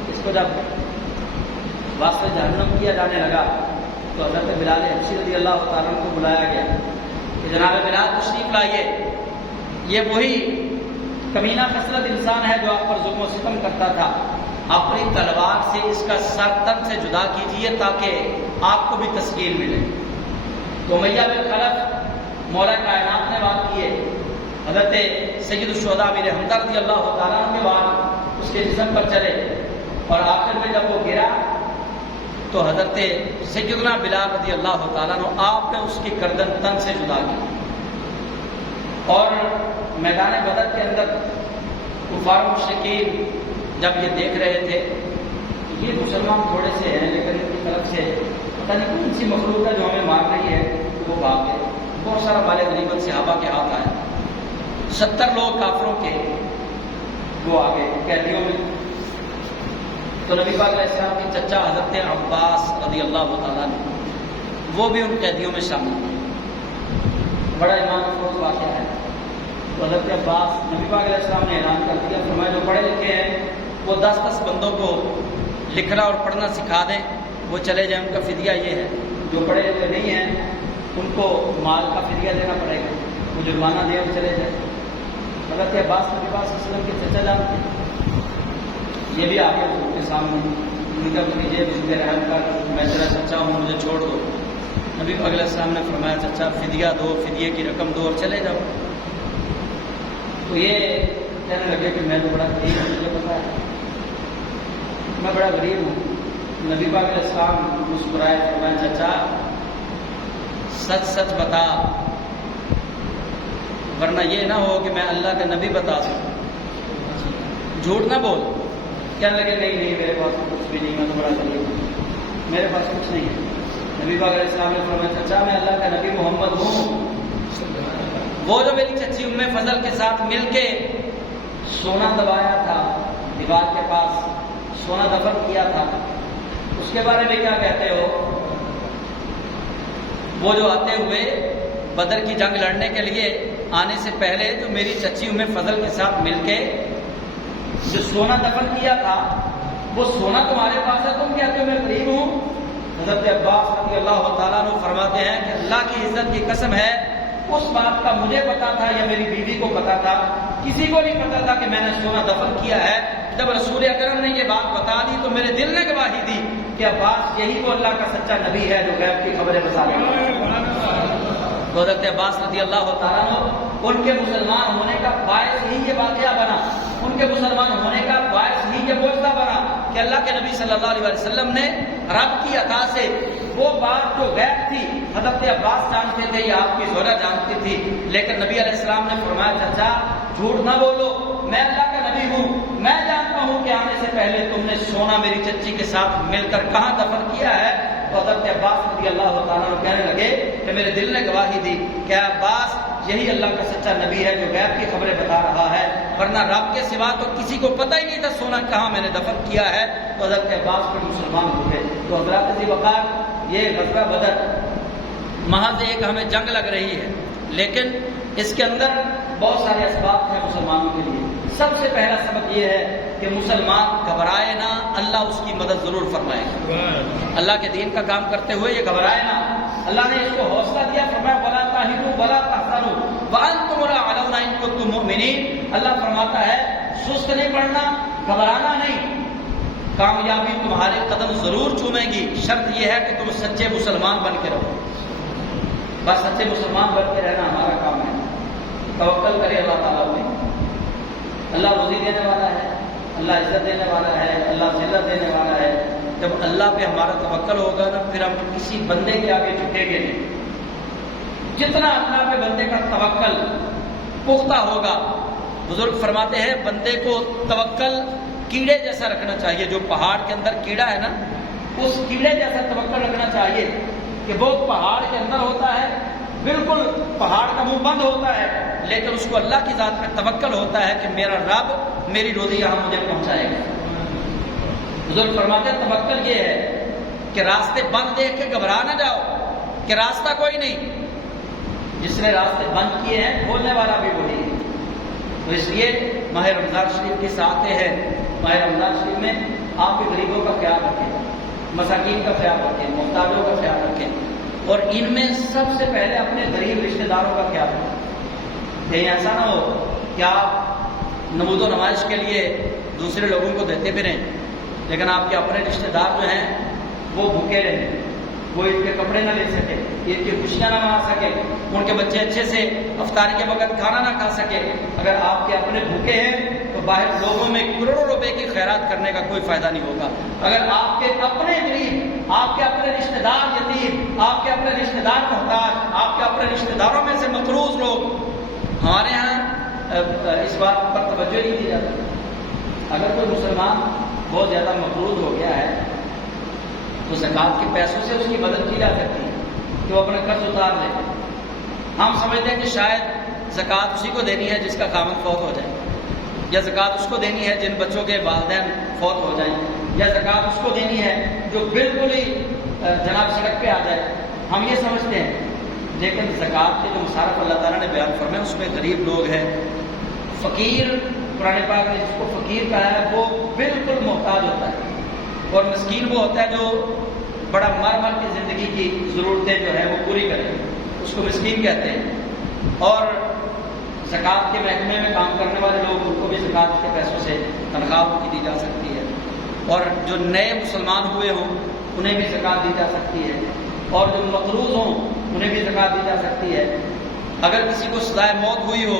اس کو جب واسطے جہنم کیا جانے لگا تو حضرت بلال حبشی رضی اللہ تعالیٰ عنہ کو بلایا گیا کہ جناب بلال تشریف لائیے، یہ وہی کمینہ خصلت انسان ہے جو آپ پر ظلم و ستم کرتا تھا، اپنی تلوار سے اس کا سر تن سے جدا کیجیے تاکہ آپ کو بھی تسکین ملے۔ تو میاں بن خلف مولا کائنات نے بات کی ہے، حضرت سید الشہداء امیر حمزہ رضی اللہ تعالیٰ عنہ کے بعد اس کے جسم پر چلے اور آخر میں جب وہ گرا تو حضرت سیدنا بلال رضی اللہ تعالیٰ عنہ آپ نے اس کی گردن تن سے جدا کی، اور میدان بدر کے اندر کفار مشرکین جب یہ دیکھ رہے تھے یہ مسلمان تھوڑے سے ہیں لیکن ان کی طرف سے پتہ نہیں کون سی مخلوق ہے جو ہمیں مار رہی ہے، وہ بھاگ گئے۔ بہت سارا مال غنیمت صحابہ کے ہاتھ آیا، 70 لوگ کافروں کے وہ آ گئے قیدیوں میں۔ تو نبی پاک علیہ السلام کے چچا حضرت عباس رضی اللہ تعالیٰ عنہ وہ بھی ان قیدیوں میں شامل ہوئے۔ بڑا ایمان افروز واقعہ ہے۔ تو حضرت عباس نبی پاک علیہ السلام نے اعلان کر دیا، فرمایا جو پڑھے لکھے ہیں وہ 10 بندوں کو لکھنا اور پڑھنا سکھا دیں، وہ چلے جائیں، ان کا فدیہ یہ ہے۔ جو پڑھے لکھے نہیں ہیں ان کو مال کا فدیہ دینا پڑے گا، وہ جرمانہ دے اور چلے جائیں۔ حضرت عباس نبی پاک صلی اللہ علیہ وسلم کے چچا جان تھے، یہ بھی آگے ان کے سامنے ان کا مجھے بزد رحم کر، میں تیرا چچا ہوں مجھے چھوڑ دو۔ نبی پاک علیہ السلام نے فرمایا چچا فدیہ دو، فدیے کی رقم دو اور چلے جاؤ۔ تو یہ کہنے لگے کہ میں تو بڑا غریب ہوں، مجھے پتا ہے میں بڑا غریب ہوں۔ نبی پاک علیہ السلام مسکرائے، فرمایا چچا سچ سچ بتا ورنہ یہ نہ ہو کہ میں اللہ کا نبی بتا سکوں، جھوٹ نہ بول۔ کہنے لگے نہیں نہیں میرے پاس کچھ بھی نہیں، میں تو بڑا غریب ہوں، میرے پاس کچھ نہیں ہے۔ نبی پاک علیہ السلام نے فرمایا چچا میں اللہ کا نبی محمد ہوں، وہ جو میری چچی ام فضل کے ساتھ مل کے سونا دبایا تھا دیوار کے پاس، سونا دفن کیا تھا، اس کے بارے میں کیا کہتے ہو؟ وہ جو آتے ہوئے بدر کی جنگ لڑنے کے لیے آنے سے پہلے جو میری چچی ام فضل کے ساتھ مل کے جو سونا دفن کیا تھا وہ سونا تمہارے پاس ہے، تم کہتے ہو میں غریب ہوں؟ حضرت عباس رضی اللہ تعالیٰ عنہ فرماتے ہیں کہ اللہ کی عزت کی قسم ہے اس بات کا مجھے پتا تھا یا میری بیوی کو پتا تھا، کسی کو نہیں پتا تھا کہ میں نے سونا دفن کیا ہے۔ جب رسول اکرم نے یہ بات بتا دی تو میرے دل نے گواہی دی کہ عباس یہی وہ اللہ کا سچا نبی ہے جو غیب کی خبریں بتا رہا ہے۔ تو حضرت عباس رضی اللہ تعالیٰ عنہ ان کے مسلمان ہونے کا باعث ہی یہ واقعہ بنا، ان کے مسلمان ہونے کا باعث ہی یہ معجزہ بنا کہ اللہ کے نبی صلی اللہ علیہ وسلم نے رب کی عطا سے وہ بات جو غیب تھی حضرت عباس جانتے تھے یا آپ کی زوجہ جانتی تھی، لیکن نبی علیہ السلام نے فرمایا چچا جھوٹ نہ بولو، میں اللہ کا نبی ہوں، میں جانتا ہوں کہ آنے سے پہلے تم نے سونا میری چچی کے ساتھ مل کر کہاں دفن کیا ہے۔ تو حضرت عباس رضی اللہ تعالیٰ عنہ کہنے لگے کہ میرے دل نے گواہی دی کہ عباس یہی اللہ کا سچا نبی ہے جو غیب کی خبریں بتا رہا ہے، ورنہ رب کے سوا تو کسی کو پتہ ہی نہیں تھا سونا کہاں میں نے دفن کیا ہے۔ تو حضرت عباس پر مسلمان ہو گئے۔ تو حضرات ذی وقار یہ غزوہ بدر محض ایک ہمیں جنگ لگ رہی ہے، لیکن اس کے اندر بہت سارے اسباب ہیں مسلمانوں کے لیے۔ سب سے پہلا سبق یہ ہے کہ مسلمان گھبرائے نہ، اللہ اس کی مدد ضرور فرمائے گا۔ اللہ کے دین کا کام کرتے ہوئے یہ گھبرائے نہ، اللہ نے اس کو حوصلہ دیا، فرمایا وَلَا تَهِنُوا وَلَا تَحْزَنُوا وَأَنْتُمُ الْأَعْلَوْنَ إِن كُنتُم مُؤْمِنِينَ۔ اللہ فرماتا ہے سست نہیں پڑنا، گھبرانا نہیں، کامیابی تمہارے قدم ضرور چومے گی، شرط یہ ہے کہ تم سچے مسلمان بن کے رہو۔ بس سچے مسلمان بن کے رہنا ہمارا کام ہے۔ توکل کرے اللہ تعالیٰ پہ۔ اللہ روزی دینے والا ہے، اللہ عزت دینے والا ہے، اللہ ذلت دینے والا ہے۔ جب اللہ پہ ہمارا توکل ہوگا نا، پھر ہم کسی بندے کے آگے جھکیں گے نہیں۔ جتنا اللہ پہ بندے کا توکل پختہ ہوگا، بزرگ فرماتے ہیں بندے کو توکل کیڑے جیسا رکھنا چاہیے۔ جو پہاڑ کے اندر کیڑا ہے نا، اس کیڑے جیسا توکل رکھنا چاہیے کہ وہ پہاڑ کے اندر ہوتا ہے، بالکل پہاڑ کا منہ بند ہوتا ہے، لیکن اس کو اللہ کی ذات پہ توکل ہوتا ہے کہ میرا رب میری روزی یہاں مجھے پہنچائے گا۔ بزرگ فرماتے ہیں توکل یہ ہے کہ راستے بند دیکھ کے گھبرا نہ جاؤ کہ راستہ کوئی نہیں۔ جس نے راستے بند کیے ہیں کھولنے والا بھی وہی ہے۔ تو اس لیے ماہ رمضان شریف کی ساعتیں ہیں، ماہ رمضان شریف میں آپ بھی غریبوں کا خیال رکھیں، مساکین کا خیال رکھیں، محتاجوں کا خیال رکھیں، اور ان میں سب سے پہلے اپنے غریب رشتہ داروں کا خیال رکھیں۔ کہیں ایسا نہ ہو کہ آپ نمود و نمائش کے لیے دوسرے لوگوں کو دیتے بھی رہیں، لیکن آپ کے اپنے رشتہ دار جو ہیں وہ بھوکے رہیں، وہ عید کے کپڑے نہ لے سکے، عید کی خوشیاں نہ منا سکے، ان کے بچے اچھے سے افطاری کے وقت کھانا نہ کھا سکے۔ اگر آپ کے اپنے بھوکے ہیں تو باہر لوگوں میں کروڑوں روپے کی خیرات کرنے کا کوئی فائدہ نہیں ہوگا۔ اگر آپ کے اپنے غریب، آپ کے اپنے رشتہ دار یتیم، آپ کے اپنے رشتہ دار محتاج، آپ کے اپنے رشتہ داروں میں سے مقروض لوگ، ہمارے ہاں اس بات پر توجہ نہیں دی جاتی۔ اگر کوئی مسلمان بہت زیادہ مقروض ہو گیا ہے تو زکوٰۃ کے پیسوں سے اس کی مدد کی جا سکتی ہے کہ وہ اپنا قرض اتار لے۔ ہم سمجھتے ہیں کہ شاید زکوٰۃ اسی کو دینی ہے جس کا خاوند فوت ہو جائے، یا زکوٰۃ اس کو دینی ہے جن بچوں کے والدین فوت ہو جائیں، یا زکوٰۃ اس کو دینی ہے جو بالکل ہی جناب سڑک پہ آ جائے۔ ہم یہ سمجھتے ہیں، لیکن زکوٰۃ کے جو مصارف اللہ تعالیٰ نے بیان فرمائے اس میں غریب لوگ ہیں، فقیر، قرآن پاک نے جس کو فقیر کہا ہے وہ بالکل محتاج ہوتا ہے، اور مسکین وہ ہوتا ہے جو بڑا مر مر کی زندگی کی ضرورتیں جو ہے وہ پوری کرے، اس کو مسکین کہتے ہیں۔ اور زکوٰۃ کے محکمے میں کام کرنے والے لوگ، ان کو بھی زکوٰۃ کے پیسوں سے تنخواہ کی دی جا سکتی ہے، اور جو نئے مسلمان ہوئے ہوں انہیں بھی زکوٰۃ دی جا سکتی ہے، اور جو مقروض ہوں انہیں بھی زکوٰۃ دی جا سکتی ہے۔ اگر کسی کو سزائے موت ہوئی ہو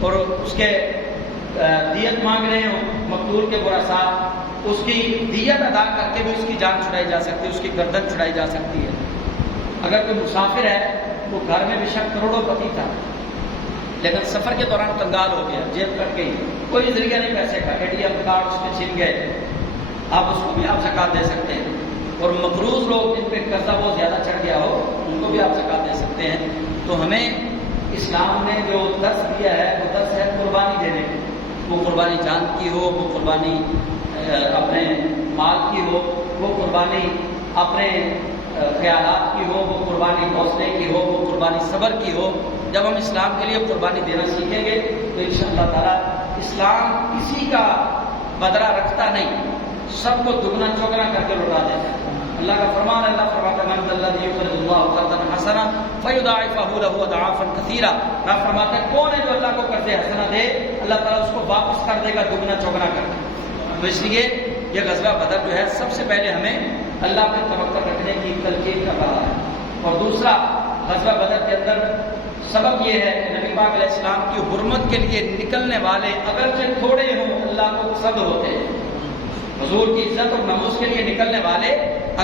اور اس کے دیت مانگ رہے ہوں مقتول کے ورثاء، اس کی دیت ادا کر کے بھی اس کی جان چھڑائی جا سکتی ہے، اس کی گردن چھڑائی جا سکتی ہے۔ اگر کوئی مسافر ہے، وہ گھر میں بے شک کروڑوں پتی تھا، لیکن سفر کے دوران کنگال ہو گیا، جیب کٹ گئی، کوئی ذریعہ نہیں پیسے کا، اے ٹی ایم کارڈ اس کے چھن گئے، آپ اس کو بھی آپ زکوٰۃ دے سکتے ہیں۔ اور مقروض لوگ جن پہ قرضہ بہت زیادہ چڑھ گیا ہو ان کو بھی آپ زکوٰۃ دے سکتے ہیں۔ تو ہمیں اسلام نے جو درس دیا ہے وہ درس ہے قربانی دینے کی، وہ قربانی جان کی ہو، وہ قربانی اپنے مال کی ہو، وہ قربانی اپنے خیالات کی ہو، وہ قربانی حوصلے کی ہو، وہ قربانی صبر کی ہو۔ جب ہم اسلام کے لیے قربانی دینا سیکھیں گے تو انشاءاللہ تعالیٰ اسلام کسی کا بدلہ رکھتا نہیں، سب کو دگنا چوگنا کر کے لوٹا دیتا ہے۔ اللہ کا فرمان، اللہ فرماتا ہے من ذا الذی یقرض اللہ قرضا حسنا فیضاعفہ لہ اضعافا کثیرا۔ اللہ فرماتا ہے کون ہے جو اللہ کو قرض حسنا دے، اللہ تعالیٰ اس کو واپس کر دے گا دگنا چوگنا کر کے۔ تو اس لیے یہ غزوہ بدر جو ہے سب سے پہلے ہمیں اللہ پہ توکل رکھنے کی تلقین کر رہا ہے۔ اور دوسرا، غزوہ بدر کے اندر سبب یہ ہے کہ نبی پاک علیہ السلام کی حرمت کے لیے نکلنے والے اگرچہ تھوڑے ہوں اللہ کو پسند ہوتے ہیں۔ حضور کی عزت اور نموز کے لیے نکلنے والے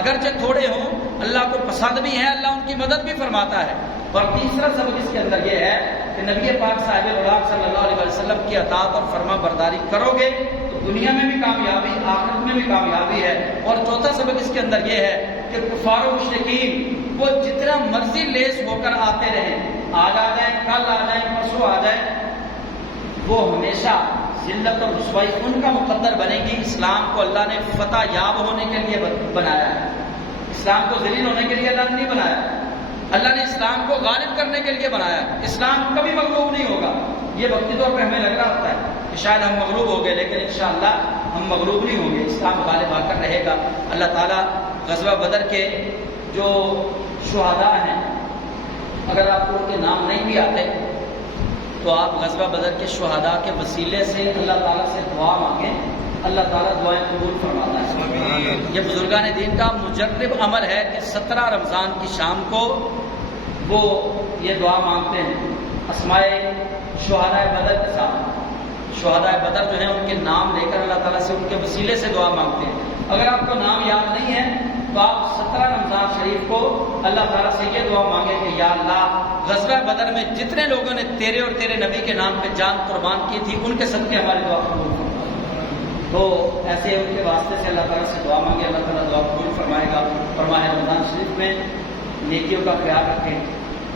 اگرچہ تھوڑے ہوں اللہ کو پسند بھی ہیں، اللہ ان کی مدد بھی فرماتا ہے۔ اور تیسرا سبب اس کے اندر یہ ہے کہ نبی پاک صاحب الغلاق صلی اللہ علیہ وسلم کی اطاعت اور فرما برداری کرو گے تو دنیا میں بھی کامیابی، آخرت میں بھی کامیابی ہے۔ اور چوتھا سبب اس کے اندر یہ ہے کہ کفار و مشرکین وہ جتنا مرضی لیس ہو کر آتے رہیں، آج آ جائیں، کل آ جائیں، پرسوں آ جائیں، وہ ہمیشہ ذلت اور رسوائی ان کا مقدر بنے گی۔ اسلام کو اللہ نے فتح یاب ہونے کے لیے بنایا ہے، اسلام کو ذلیل ہونے کے لیے اللہ نے نہیں بنایا، اللہ نے اسلام کو غالب کرنے کے لیے بنایا ہے۔ اسلام کبھی مغلوب نہیں ہوگا۔ یہ وقتی طور پہ ہمیں لگ رہا ہوتا ہے کہ شاید ہم مغلوب ہو گئے، لیکن انشاءاللہ ہم مغلوب نہیں ہوں گے، اسلام غالب آ کر رہے گا۔ اللہ تعالیٰ غزوہ بدر کے جو شہداء ہیں، اگر آپ کو ان کے نام نہیں بھی آتے تو آپ غزوہ بدر کے شہداء کے وسیلے سے اللہ تعالیٰ سے دعا مانگیں اللہ تعالیٰ دعائیں قبول فرماتا ہے۔ یہ بزرگان دین کا مجرب عمل ہے کہ 17 رمضان کی شام کو وہ یہ دعا مانگتے ہیں اسماء شہداء بدر کے ساتھ۔ شہداء بدر جو ہیں ان کے نام لے کر اللہ تعالیٰ سے ان کے وسیلے سے دعا مانگتے ہیں۔ اگر آپ کو نام یاد نہیں ہے تو آپ 17 رمضان شریف کو اللہ تعالیٰ سے یہ دعا مانگے کہ یا اللہ غزوہ بدر میں جتنے لوگوں نے تیرے اور تیرے نبی کے نام پہ جان قربان کی تھی ان کے صدقے ہماری دعا قبول فرما۔ تو ایسے ان کے واسطے سے اللہ تعالیٰ سے دعا مانگے، اللہ تعالیٰ دعا قبول فرمائے گا۔ اور ماہ رمضان شریف میں نیکیوں کا خیال رکھیں،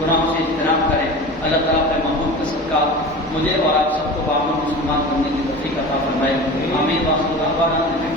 گناہوں سے اجتناب کریں۔ اللہ تعالیٰ اپنے محبوب کا صدقہ مجھے اور آپ سب کو بامن مسلمان بننے کی توفیق عطا فرمائے۔ آمین۔